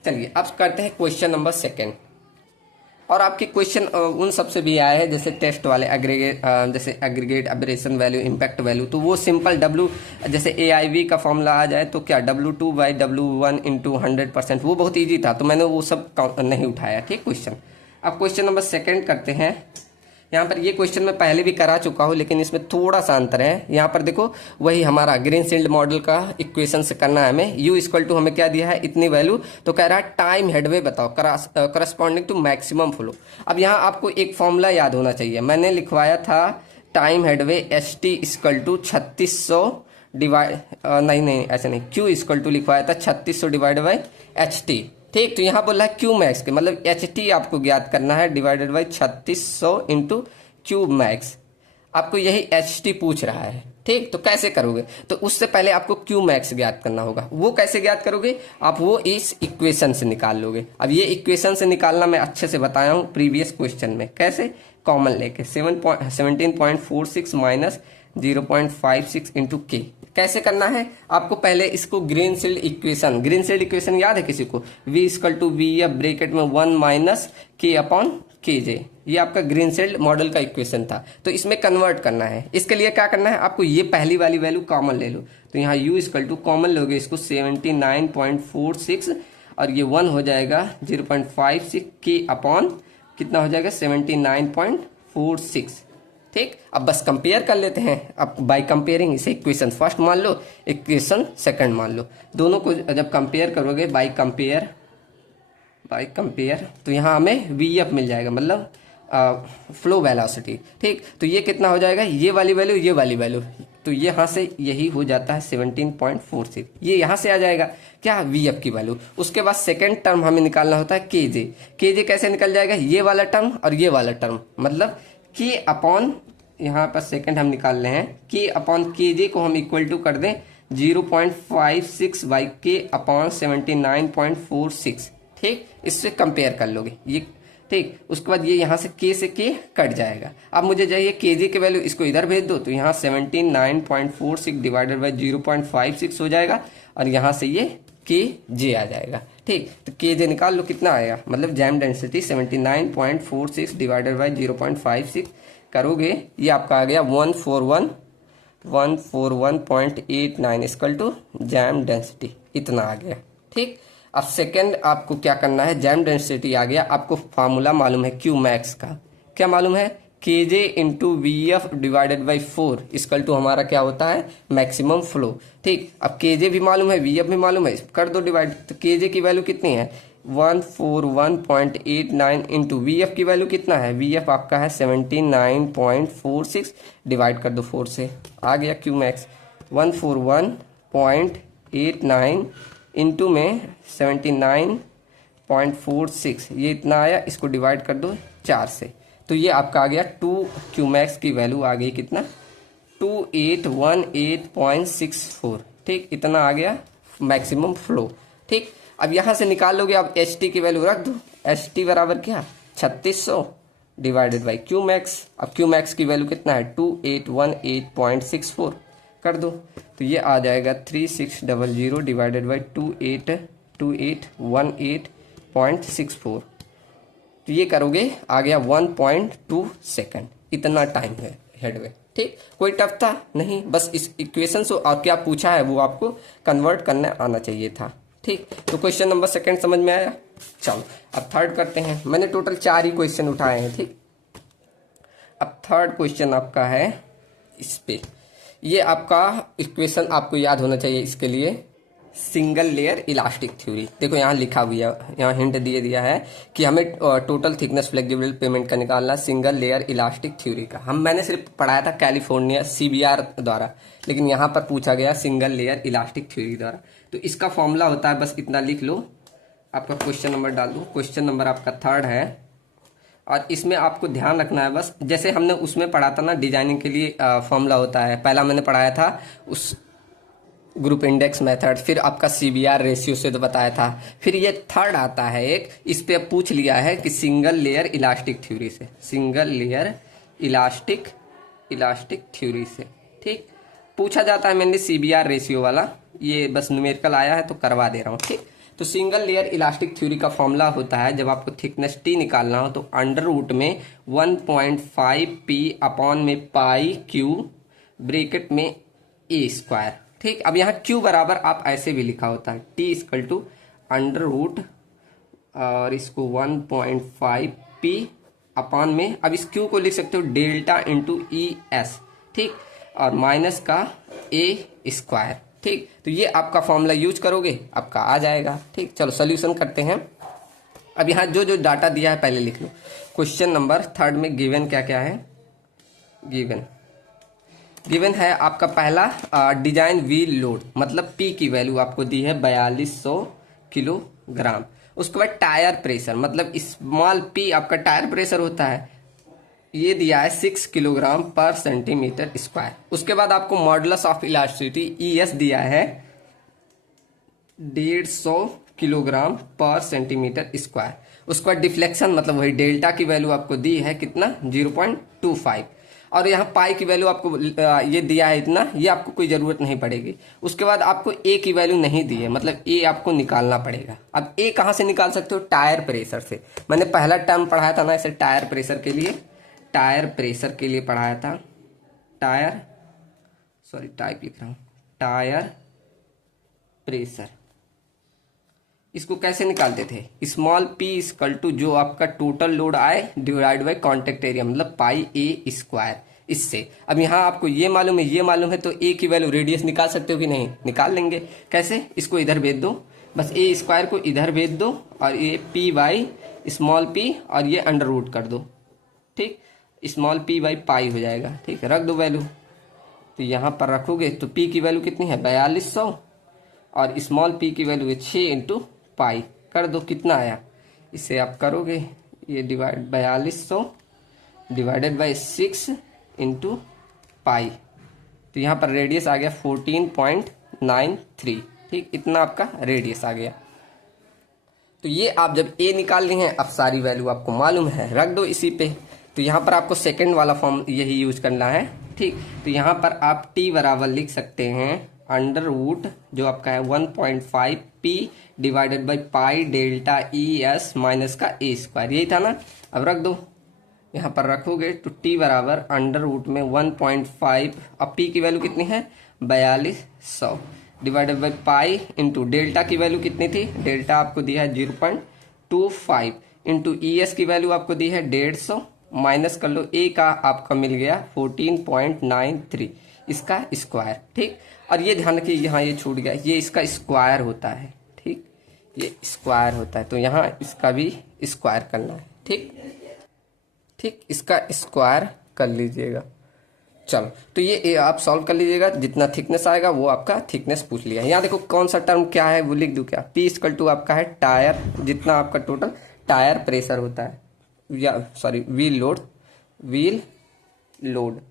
चलिए अब करते हैं क्वेश्चन नंबर 2। और आपके क्वेश्चन उन सबसे भी आए हैं जैसे टेस्ट वाले जैसे aggregate abrasion value, impact value, तो वो सिंपल W, जैसे AIV का फॉर्मूला आ जाए तो क्या W2 बाई W1 इंटू 100%, वो बहुत ईजी था तो मैंने वो सब नहीं उठाया। ठीक, क्वेश्चन अब क्वेश्चन नंबर 2 करते हैं। यहाँ पर ये क्वेश्चन मैं पहले भी करा चुका हूँ लेकिन इसमें थोड़ा सा अंतर है। यहाँ पर देखो वही हमारा ग्रीनफील्ड मॉडल का इक्वेशन से करना है हमें। U इक्वल टू हमें क्या दिया है इतनी वैल्यू, तो कह रहा है टाइम हेडवे बताओ करस्पॉन्डिंग टू मैक्सिमम फ्लो। अब यहाँ आपको एक फॉर्मूला याद होना चाहिए, मैंने लिखवाया था time headway HT equal to 3600 divide नहीं ऐसे नहीं, Q इक्वल टू लिखवाया था 3600 डिवाइड बाई HT। ठीक, तो यहाँ बोला है क्यू मैक्स के, मतलब HT आपको ज्ञात करना है divided by 3600 into Q max, आपको यही HT पूछ रहा है। ठीक, तो कैसे करोगे, तो उससे पहले आपको क्यू मैक्स ज्ञात करना होगा। वो कैसे ज्ञात करोगे, आप वो इस इक्वेशन से निकाल लोगे। अब ये इक्वेशन से निकालना मैं अच्छे से बताया हूँ प्रीवियस क्वेश्चन में, कैसे कॉमन लेके 17.46 माइनस 0.56 इंटू के। कैसे करना है आपको, पहले इसको ग्रीनफील्ड इक्वेशन याद है किसी को, V इक्वल टू वी या ब्रैकेट में 1 माइनस के अपॉन के जे, ये आपका ग्रीनफील्ड मॉडल का इक्वेशन था, तो इसमें कन्वर्ट करना है। इसके लिए क्या करना है आपको, ये पहली वाली वैल्यू कॉमन ले लो, तो यहाँ U इक्वल टू कॉमन लोगे इसको 79.46 और ये 1 हो जाएगा 0.56 के अपॉन कितना हो जाएगा 79.46। ठीक, अब बस कंपेयर कर लेते हैं। अब बाय कंपेयरिंग इसे इक्वेशन फर्स्ट मान लो, इक्वेशन सेकंड मान लो, दोनों को जब कंपेयर करोगे बाय कंपेयर तो यहाँ हमें VF मिल जाएगा, मतलब फ्लो वेलोसिटी। ठीक, तो ये कितना हो जाएगा, ये वाली वैल्यू ये वाली वैल्यू, तो ये यहाँ से यही हो जाता है 17.46, ये यहाँ से आ जाएगा क्या VF की वैल्यू। उसके बाद सेकेंड टर्म हमें निकालना होता है KJ कैसे निकल जाएगा, ये वाला टर्म और ये वाला टर्म, मतलब K अपॉन यहाँ पर सेकंड हम निकाल रहे हैं, के अपॉन के जे को हम इक्वल टू कर दें 0.56 बाई के अपॉन 79.46। ठीक, इससे कंपेयर कर लोगे ये। ठीक, उसके बाद ये यहाँ से के कट जाएगा। अब मुझे चाहिए के जे की वैल्यू, इसको इधर भेज दो तो यहाँ 79.46 डिवाइडेड बाई 0.56 हो जाएगा और यहाँ से ये के जे आ जाएगा। ठीक, तो के जे निकाल लो कितना आएगा, मतलब जैम डेंसिटी 79.46 डिवाइडेड बाई 0.56 करोगे, ये आपका आ गया 141.89 इक्वल टू जैम डेंसिटी, इतना आ गया। ठीक, अब सेकंड आपको क्या करना है, जैम डेंसिटी आ गया, आपको फार्मूला मालूम है क्यू मैक्स का, क्या मालूम है, K J into V F divided by 4 equal to हमारा क्या होता है, मैक्सिमम फ्लो। ठीक, अब के जे भी मालूम है, वी एफ भी मालूम है, कर दो डिवाइड। तो के जे की वैल्यू कितनी है 141.89 इंटू वी एफ की वैल्यू कितना है, वी एफ आपका है 79.46 डिवाइड कर दो 4 से, आ गया क्यू मैक्स 141.89 इंटू में 79.46, ये इतना आया, इसको डिवाइड कर दो 4 से, तो ये आपका आ गया 2 क्यू मैक्स की वैल्यू आ गई कितना 2818.64। ठीक, इतना आ गया मैक्सिमम फ्लो। ठीक, अब यहाँ से निकाल लोगे, अब एच टी की वैल्यू रख दो, एच टी बराबर क्या 3600 डिवाइडेड बाई क्यू मैक्स। अब क्यू मैक्स की वैल्यू कितना है 2818.64 कर दो, तो ये आ जाएगा 3600 डिवाइडेड बाई 2818.64, तो ये करोगे आ गया 1.2 सेकंड, इतना टाइम है हेडवे। ठीक, कोई टफ था नहीं, बस इस इक्वेशन से और क्या पूछा है वो आपको कन्वर्ट करने आना चाहिए था। ठीक, तो क्वेश्चन नंबर सेकंड समझ में आया। चलो अब थर्ड करते हैं, मैंने टोटल 4 ही क्वेश्चन उठाए हैं। ठीक, अब थर्ड क्वेश्चन आपका है इस पे, ये आपका इक्वेशन आपको याद होना चाहिए, इसके लिए सिंगल लेयर इलास्टिक थ्योरी। देखो यहाँ लिखा हुआ है, यहाँ हिंट दिया है कि हमें टोटल थिकनेस फ्लेक्सिबल पेमेंट का निकालना सिंगल लेयर इलास्टिक थ्योरी का। मैंने सिर्फ पढ़ाया था कैलिफोर्निया सीबीआर द्वारा, लेकिन यहाँ पर पूछा गया सिंगल लेयर इलास्टिक थ्योरी द्वारा। तो इसका फॉर्मूला होता है, बस इतना लिख लो, आपका क्वेश्चन नंबर डाल दो, क्वेश्चन नंबर आपका थर्ड है, और इसमें आपको ध्यान रखना है बस, जैसे हमने उसमें पढ़ा था ना डिजाइनिंग के लिए फॉर्मूला होता है, पहला मैंने पढ़ाया था उस ग्रुप इंडेक्स मेथड, फिर आपका सीबीआर रेशियो से तो बताया था, फिर ये थर्ड आता है एक, इस पे पूछ लिया है कि सिंगल लेयर इलास्टिक थ्योरी से, सिंगल लेयर इलास्टिक थ्योरी से। ठीक, पूछा जाता है मैंने सीबीआर रेशियो वाला, ये बस न्यूमेरिकल आया है तो करवा दे रहा हूँ। ठीक, तो सिंगल लेयर इलास्टिक थ्योरी का फॉर्मूला होता है, जब आपको थिकनेस टी निकालना हो तो अंडर रूट में 1.5 पी अपॉन में पाई क्यू ब्रैकेट में ए स्क्वायर। ठीक, अब यहाँ Q बराबर आप ऐसे भी लिखा होता है T equal to under root और इसको 1.5 P अपॉन में, अब इस Q को लिख सकते हो डेल्टा इंटू ई एस। ठीक, और माइनस का ए स्क्वायर। ठीक, तो ये आपका फॉर्मूला यूज करोगे आपका आ जाएगा। ठीक, चलो सोल्यूशन करते हैं। अब यहाँ जो जो डाटा दिया है पहले लिख लो। क्वेश्चन नंबर थर्ड में गिवन क्या क्या है, गिवन है आपका पहला डिजाइन व्हील लोड, मतलब पी की वैल्यू आपको दी है 4200 किलोग्राम। उसके बाद टायर प्रेशर, मतलब स्मॉल पी आपका टायर प्रेशर होता है, ये दिया है 6 किलोग्राम पर सेंटीमीटर स्क्वायर। उसके बाद आपको मॉडुलस ऑफ इलास्टिसिटी ES दिया है 150 किलोग्राम पर सेंटीमीटर स्क्वायर। उसके बाद डिफ्लेक्शन, मतलब वही डेल्टा की वैल्यू आपको दी है कितना 0.25, और यहाँ पाई की वैल्यू आपको ये दिया है इतना, ये आपको कोई जरूरत नहीं पड़ेगी। उसके बाद आपको ए की वैल्यू नहीं दी है, मतलब ए आपको निकालना पड़ेगा। अब ए कहाँ से निकाल सकते हो, टायर प्रेशर से। मैंने पहला टर्म पढ़ाया था ना ऐसे टायर प्रेशर के लिए पढ़ाया था, टायर प्रेशर। इसको कैसे निकालते थे, स्मॉल पी इक्वल टू जो आपका टोटल लोड आए डिवाइड बाई कॉन्टेक्ट एरिया, मतलब पाई ए स्क्वायर। इससे अब यहाँ आपको ये मालूम है तो ए की वैल्यू रेडियस निकाल सकते हो कि नहीं, निकाल लेंगे। कैसे, इसको इधर भेज दो, बस ए स्क्वायर को इधर भेज दो और ये पी बाई स्मॉल पी और ये अंडर रूट कर दो। ठीक, स्मॉल पी बाई पाई हो जाएगा। ठीक, रख दो वैल्यू, तो यहाँ पर रखोगे तो पी की वैल्यू कितनी है 4200 और स्मॉल पी की वैल्यू है 6 इंटू पाई, कर दो कितना आया, इसे आप करोगे ये divide 4200 divided by 6 into pi, तो यहाँ पर रेडियस आ गया 14.93। ठीक, इतना आपका रेडियस आ गया। तो ये आप जब ए निकाल रहे हैं, अब सारी वैल्यू आपको मालूम है, रख दो इसी पे। तो यहाँ पर आपको सेकंड वाला फॉर्म यही यूज करना है। ठीक, तो यहाँ पर आप टी बराबर लिख सकते हैं अंडर रूट जो आपका है 1.5 P divided by pi delta E S minus का ए स्क्वायर, यही था ना। अब रख दो, यहाँ पर रखोगे तो टी बराबर अंडर रूट में 1.5, अब पी की वैल्यू कितनी है 4200 divided by pi into delta की वैल्यू कितनी थी, डेल्टा आपको दिया है 0.25 इंटू ई एस की वैल्यू आपको दी है 150, माइनस कर लो, ए का आपका मिल गया 14.93, इसका स्क्वायर। ठीक, और ये ध्यान रखिए यहाँ ये छूट गया, ये इसका स्क्वायर होता है। ठीक, ये स्क्वायर होता है, तो यहाँ इसका भी स्क्वायर करना है। ठीक ठीक, इसका स्क्वायर कर लीजिएगा। चलो, तो ये आप सॉल्व कर लीजिएगा, जितना थिकनेस आएगा वो आपका थिकनेस पूछ लिया। यहाँ देखो कौन सा टर्म क्या है वो लिख दूं क्या, P इक्वल टू आपका है टायर, जितना आपका टोटल टायर प्रेशर होता है, या सॉरी व्हील लोड।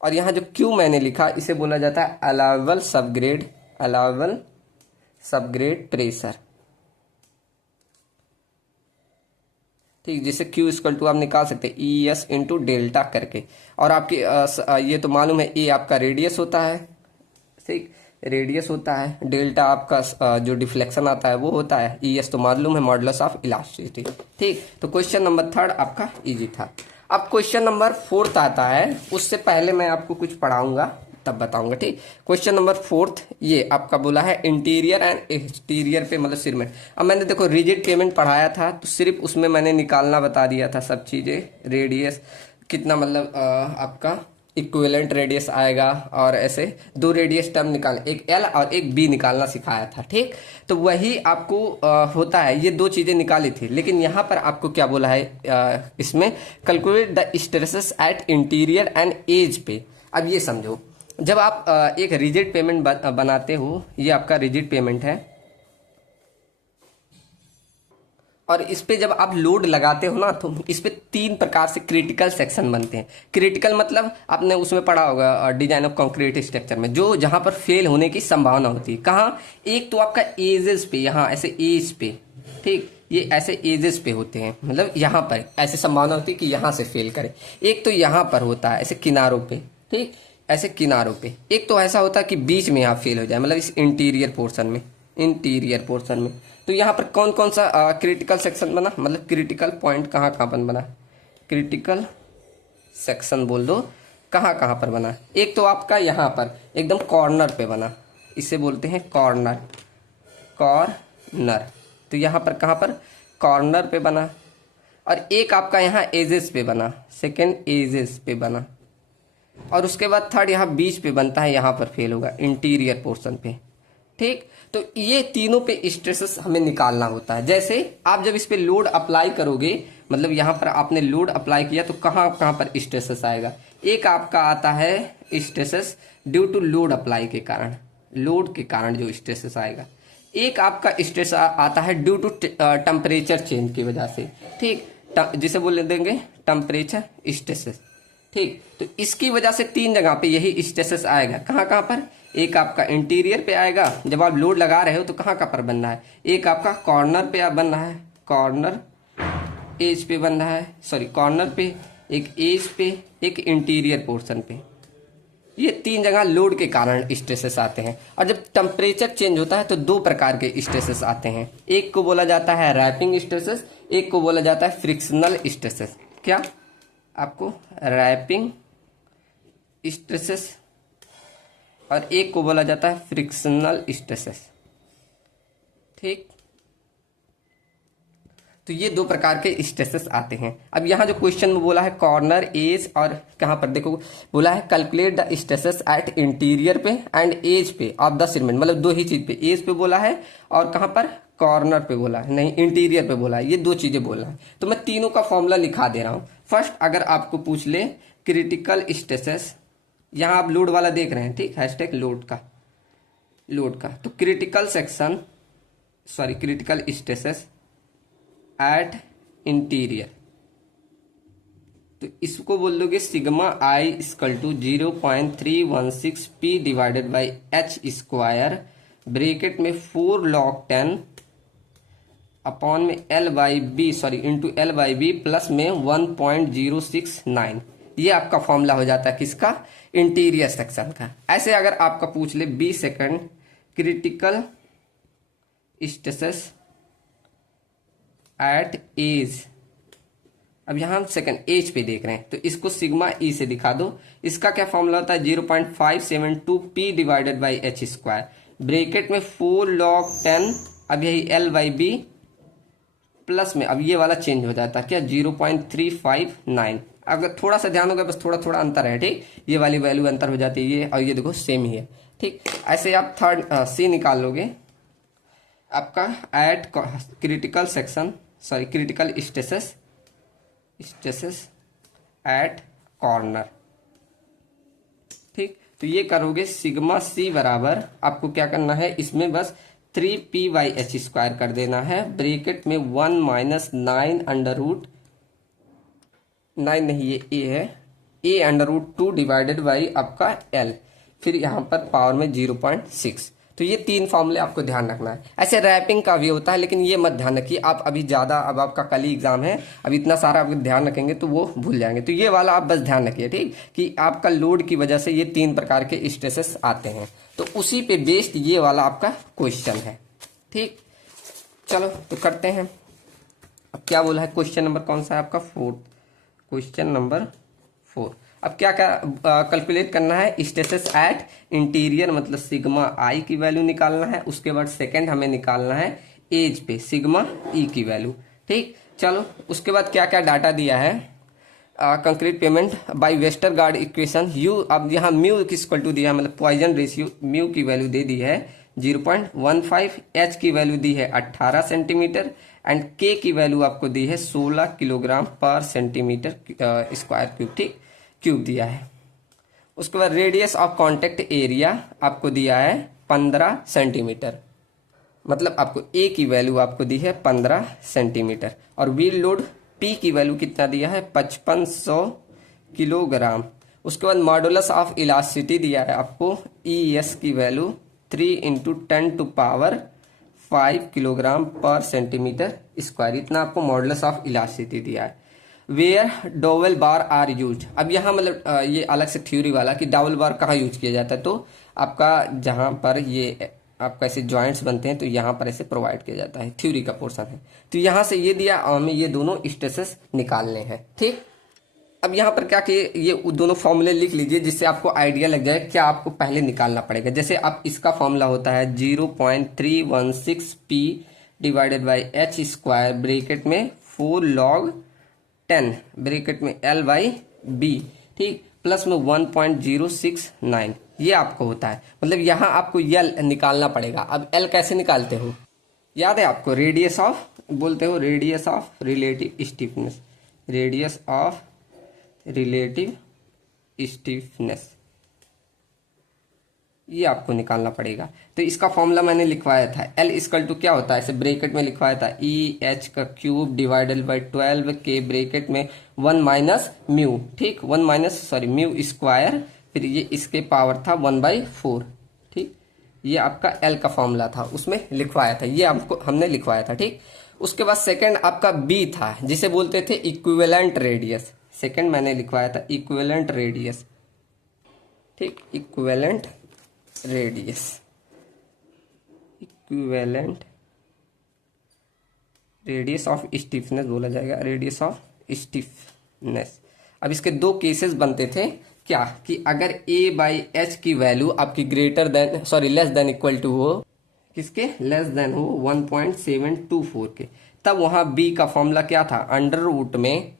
और यहाँ जो Q मैंने लिखा इसे बोला जाता है अलाउबल सबग्रेड प्रेशर। ठीक, जिसे Q इक्वल टू आप निकाल सकते हैं ई एस इंटू डेल्टा करके। और आपकी ये तो मालूम है ए आपका रेडियस होता है। ठीक, रेडियस होता है, डेल्टा आपका जो डिफ्लेक्शन आता है वो होता है, ई एस तो मालूम है मॉडुलस ऑफ इलास्टिसिटी। ठीक, तो क्वेश्चन नंबर 3 आपका इजी था। अब क्वेश्चन नंबर 4 आता है, उससे पहले मैं आपको कुछ पढ़ाऊंगा तब बताऊंगा। ठीक, क्वेश्चन नंबर 4 ये आपका बोला है इंटीरियर एंड एक्सटीरियर पे मतलब सिरमेंट। अब मैंने देखो रिजिड पेमेंट पढ़ाया था, तो सिर्फ उसमें मैंने निकालना बता दिया था सब चीजें, रेडियस कितना मतलब आपका इक्विवेलेंट रेडियस आएगा, और ऐसे 2 रेडियस टर्म निकाल, एक एल और एक बी निकालना सिखाया था। ठीक, तो वही आपको होता है, ये 2 चीजें निकाली थी। लेकिन यहाँ पर आपको क्या बोला है, इसमें calculate the stresses at interior and edge पे। अब ये समझो, जब आप एक रिजिड पेमेंट बनाते हो, ये आपका रिजिड पेमेंट है, और इस पे जब आप लोड लगाते हो ना, तो इस पे 3 प्रकार से क्रिटिकल सेक्शन बनते हैं। क्रिटिकल मतलब आपने उसमें पढ़ा होगा डिजाइन ऑफ कंक्रीट स्ट्रक्चर में, जो जहां पर फेल होने की संभावना होती है। कहाँ, एक तो आपका एजेस पे, यहाँ ऐसे एज पे, ठीक, ये ऐसे एजेस पे होते हैं, मतलब यहाँ पर ऐसे संभावना होती है कि यहाँ से फेल करे। एक तो यहाँ पर होता है ऐसे किनारों पे, ठीक, ऐसे किनारों पे। एक तो ऐसा होता है कि बीच में यहाँ फेल हो जाए, मतलब इस इंटीरियर पोर्शन में। तो यहाँ पर कौन कौन सा क्रिटिकल सेक्शन बना, मतलब क्रिटिकल पॉइंट कहाँ कहाँ पर बना, क्रिटिकल सेक्शन बोल दो, कहाँ कहाँ पर बना। एक तो आपका यहाँ पर एकदम कॉर्नर पे बना, इसे बोलते हैं कॉर्नर। तो यहाँ पर कहाँ पर, कॉर्नर पे बना। और एक आपका यहाँ एजेस पे बना, सेकेंड एजेस पे बना। और उसके बाद थर्ड यहाँ बीच पे बनता है, यहाँ पर फेल होगा इंटीरियर पोर्शन पे। ठीक, तो ये तीनों पे स्ट्रेसेस हमें निकालना होता है। जैसे आप जब इस पे लोड अप्लाई करोगे, मतलब यहाँ पर आपने लोड अप्लाई किया, तो कहाँ कहाँ पर स्ट्रेसेस आएगा। एक आपका आता है stresses due to load apply के कारण, लोड के कारण जो स्ट्रेसेस आएगा। एक आपका स्ट्रेस आता है ड्यू टू टेम्परेचर चेंज की वजह से, ठीक, जिसे बोल देंगे टेम्परेचर स्ट्रेसेस। ठीक, तो इसकी वजह से 3 जगह पे यही स्ट्रेसेस आएगा। कहाँ कहाँ पर, एक आपका इंटीरियर पे आएगा, जब आप लोड लगा रहे हो तो कहाँ कहाँ पर बन रहा है, एक आपका कॉर्नर पे बन रहा है, कॉर्नर एज पे बन रहा है, सॉरी कॉर्नर पे, एक एज पे, एक इंटीरियर पोर्शन पे। ये 3 जगह लोड के कारण स्ट्रेसेस आते हैं। और जब टेम्परेचर चेंज होता है तो 2 प्रकार के स्ट्रेसेस आते हैं। एक को बोला जाता है रैपिंग स्ट्रेसेस, एक को बोला जाता है फ्रिक्शनल स्ट्रेसेस। क्या आपको, रैपिंग स्ट्रेसेस, और एक को बोला जाता है फ्रिक्शनल स्ट्रेसेस। ठीक, तो ये 2 प्रकार के स्ट्रेसेस आते हैं। अब यहाँ जो क्वेश्चन में बोला है कॉर्नर एज, और कहाँ पर देखो बोला है calculate the stresses at interior पे एंड एज पे ऑफ द सीमेंट, मतलब 2 ही चीज पे, एज पे बोला है और कहाँ पर कॉर्नर पे बोला है, नहीं इंटीरियर पे बोला है, ये 2 चीजें बोला है। तो मैं तीनों का फॉर्मूला लिखा दे रहा हूँ। फर्स्ट, अगर आपको पूछ ले क्रिटिकल स्ट्रेसेस, यहाँ आप लोड वाला देख रहे हैं, ठीक, हैशटैग लोड का, तो क्रिटिकल स्ट्रेसेस एट इंटीरियर तो इसको बोल दोगे sigma i equal to 0.316 p divided by h square bracket में 4 log 10 अपॉन में l by b into l by b plus में 1.069। ये आपका फॉर्मूला हो जाता है किसका, इंटीरियर सेक्शन का। ऐसे अगर आपका पूछ ले 20 second critical stresses at edge, अब यहां हम सेकंड एज पे देख रहे हैं तो इसको सिग्मा ई से दिखा दो। इसका क्या फॉर्मूला होता है 0.572 P divided by h square bracket में 4 log 10, अब यही एल बाई बी प्लस में, अब ये वाला चेंज हो जाता है क्या 0.359। अगर थोड़ा सा ध्यान होगा, बस थोड़ा थोड़ा अंतर है, ठीक, ये वाली वैल्यू अंतर हो जाती है, ये और ये देखो सेम ही है, ठीक। ऐसे आप थर्ड सी निकाल लोगे आपका at critical section critical stresses at corner, ठीक। तो ये करोगे सिग्मा सी बराबर, आपको क्या करना है इसमें बस 3p बाई एच स्क्वायर कर देना है ब्रेकेट में 1 माइनस 9 अंडर रूट 9 नहीं, ये ए है, A under root 2 divided by आपका एल, फिर यहाँ पर पावर में 0.6। तो ये 3 फॉर्मूले आपको ध्यान रखना है। ऐसे रैपिंग का भी होता है, लेकिन ये मत ध्यान रखिए आप, अभी ज़्यादा, अब आपका कल ही एग्जाम है, अब इतना सारा आप ध्यान रखेंगे तो वो भूल जाएंगे। तो ये वाला आप बस ध्यान रखिए, ठीक, कि आपका लोड की वजह से ये 3 प्रकार के स्ट्रेसेस आते हैं, तो उसी पे बेस्ड ये वाला आपका क्वेश्चन है, ठीक। चलो तो करते हैं। अब क्या बोला है, क्वेश्चन नंबर कौन सा है आपका, 4, क्वेश्चन नंबर 4। अब क्या क्या कैलकुलेट करना है, स्ट्रेसेस एट इंटीरियर मतलब सिग्मा आई की वैल्यू निकालना है, उसके बाद सेकंड हमें निकालना है एज पे सिग्मा ई की वैल्यू, ठीक। चलो उसके बाद क्या क्या डाटा दिया है, concrete payment by Westergaard equation you, अब यहाँ म्यू इक्वल टू दिया है, मतलब पॉइजन रेशियो म्यू की वैल्यू दे दी है 0.15, एच की वैल्यू दी है 18 सेंटीमीटर एंड के की वैल्यू आपको दी है 16 किलोग्राम पर सेंटीमीटर स्क्वायर क्यूब, ठीक, क्यूब दिया है। उसके बाद रेडियस ऑफ कॉन्टेक्ट एरिया आपको दिया है 15 सेंटीमीटर, मतलब आपको ए की वैल्यू आपको दी है 15 सेंटीमीटर और व्हील लोड पी की वैल्यू कितना दिया है 5500 किलोग्राम। उसके बाद मॉडुलस ऑफ इलास्टिसिटी दिया है आपको ई एस की value 3 into 10 to power 5 kilogram पर सेंटीमीटर स्क्वायर, इतना आपको मॉडुलस ऑफ इलास्टिसिटी दिया है। Where double bar are use, अब यहाँ मतलब ये अलग से थ्योरी वाला कि डबल बार कहाँ यूज किया जाता है, तो आपका जहाँ पर ये आपका ऐसे जॉइंट्स बनते हैं तो यहाँ पर ऐसे प्रोवाइड किया जाता है, थ्योरी का पोर्शन है। तो यहाँ से ये दिया, हमें ये दोनों स्ट्रेसेस निकालने हैं, ठीक। अब यहाँ पर क्या कि ये दोनों फॉर्मूले लिख लीजिए जिससे आपको आइडिया लग जाए क्या आपको पहले निकालना पड़ेगा। जैसे आप इसका फॉर्मूला होता है 0.316 p divided by h square bracket में 4 log 10 ब्रेकेट में एल बाई बी, ठीक, प्लस में 1.069, ये आपको होता है। मतलब यहाँ आपको एल निकालना पड़ेगा। अब एल कैसे निकालते हो, याद है आपको, रेडियस ऑफ बोलते हो, radius of relative stiffness, radius of relative stiffness, ये आपको निकालना पड़ेगा। तो इसका फॉर्मूला मैंने लिखवाया था, एल इक्वल टू क्या होता है, ऐसे ब्रेकेट में लिखवाया था ई एच का क्यूब डिवाइडेड बाई 12 के ब्रेकेट में 1 माइनस म्यू, ठीक, 1 माइनस म्यू स्क्वायर, फिर ये इसके पावर था 1/4, ठीक। ये आपका एल का फॉर्मूला था, उसमें लिखवाया था, ये आपको हमने लिखवाया था, ठीक। उसके बाद सेकेंड आपका बी था जिसे बोलते थे इक्विवेलेंट रेडियस, सेकेंड मैंने लिखवाया था इक्विवेलेंट रेडियस, ठीक, equivalent radius, equivalent radius of stiffness बोला जाएगा, रेडियस ऑफ स्टिफनेस। अब इसके 2 केसेस बनते थे क्या, कि अगर a बाई एच की वैल्यू आपकी greater than less than equal to हो, किसके, लेस देन हो 1.724 के, तब वहां b का फॉर्मूला क्या था, अंडर रूट में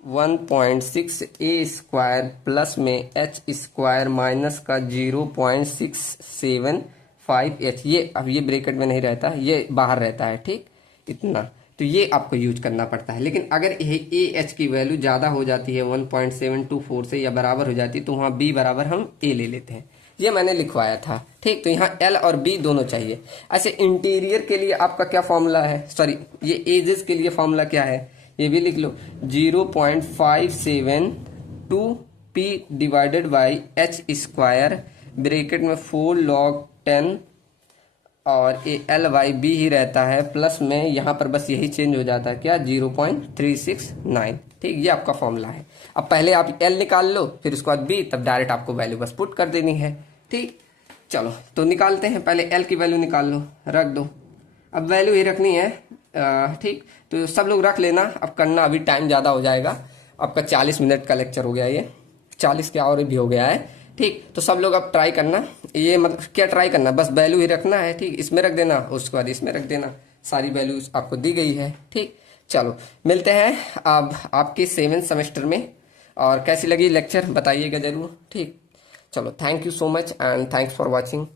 1.6 ए स्क्वायर प्लस में एच स्क्वायर माइनस का 0.675 एच, ये अब ये ब्रैकेट में नहीं रहता, ये बाहर रहता है, ठीक, इतना। तो ये आपको यूज करना पड़ता है। लेकिन अगर ए एच की वैल्यू ज्यादा हो जाती है 1.724 से या बराबर हो जाती है तो वहां बी बराबर हम ए ले लेते हैं, ये मैंने लिखवाया था, ठीक। तो यहाँ एल और बी दोनों चाहिए। ऐसे इंटीरियर के लिए आपका क्या फॉर्मूला है, ये एजेस के लिए फॉर्मूला क्या है, ये भी लिख लो 0.572 p divided by h square bracket में 4 log 10 और ये LYB ही रहता है, प्लस में यहाँ पर बस यही चेंज हो जाता है क्या 0.369। ठीक, ये आपका फॉर्मूला है। अब पहले आप L निकाल लो, फिर उसके बाद B, तब डायरेक्ट आपको वैल्यू बस पुट कर देनी है। ठीक, चलो तो निकालते हैं। पहले L की वैल्यू निकाल लो, रख दो। अब वैल्यू ही रखनी है। ठीक, तो सब लोग रख लेना। अब करना अभी टाइम ज़्यादा हो जाएगा। आपका 40 मिनट का लेक्चर हो गया, ये 40 के और भी हो गया है। ठीक, तो सब लोग अब ट्राई करना। ये मतलब क्या ट्राई करना, बस वैल्यू ही रखना है। ठीक, इसमें रख देना, उसके बाद इसमें रख देना, सारी वैल्यूज आपको दी गई है। ठीक, चलो मिलते हैं अब आपके 7th सेमेस्टर में। और कैसी लगी लेक्चर बताइएगा जरूर। ठीक, चलो thank you so much and thanks for watching.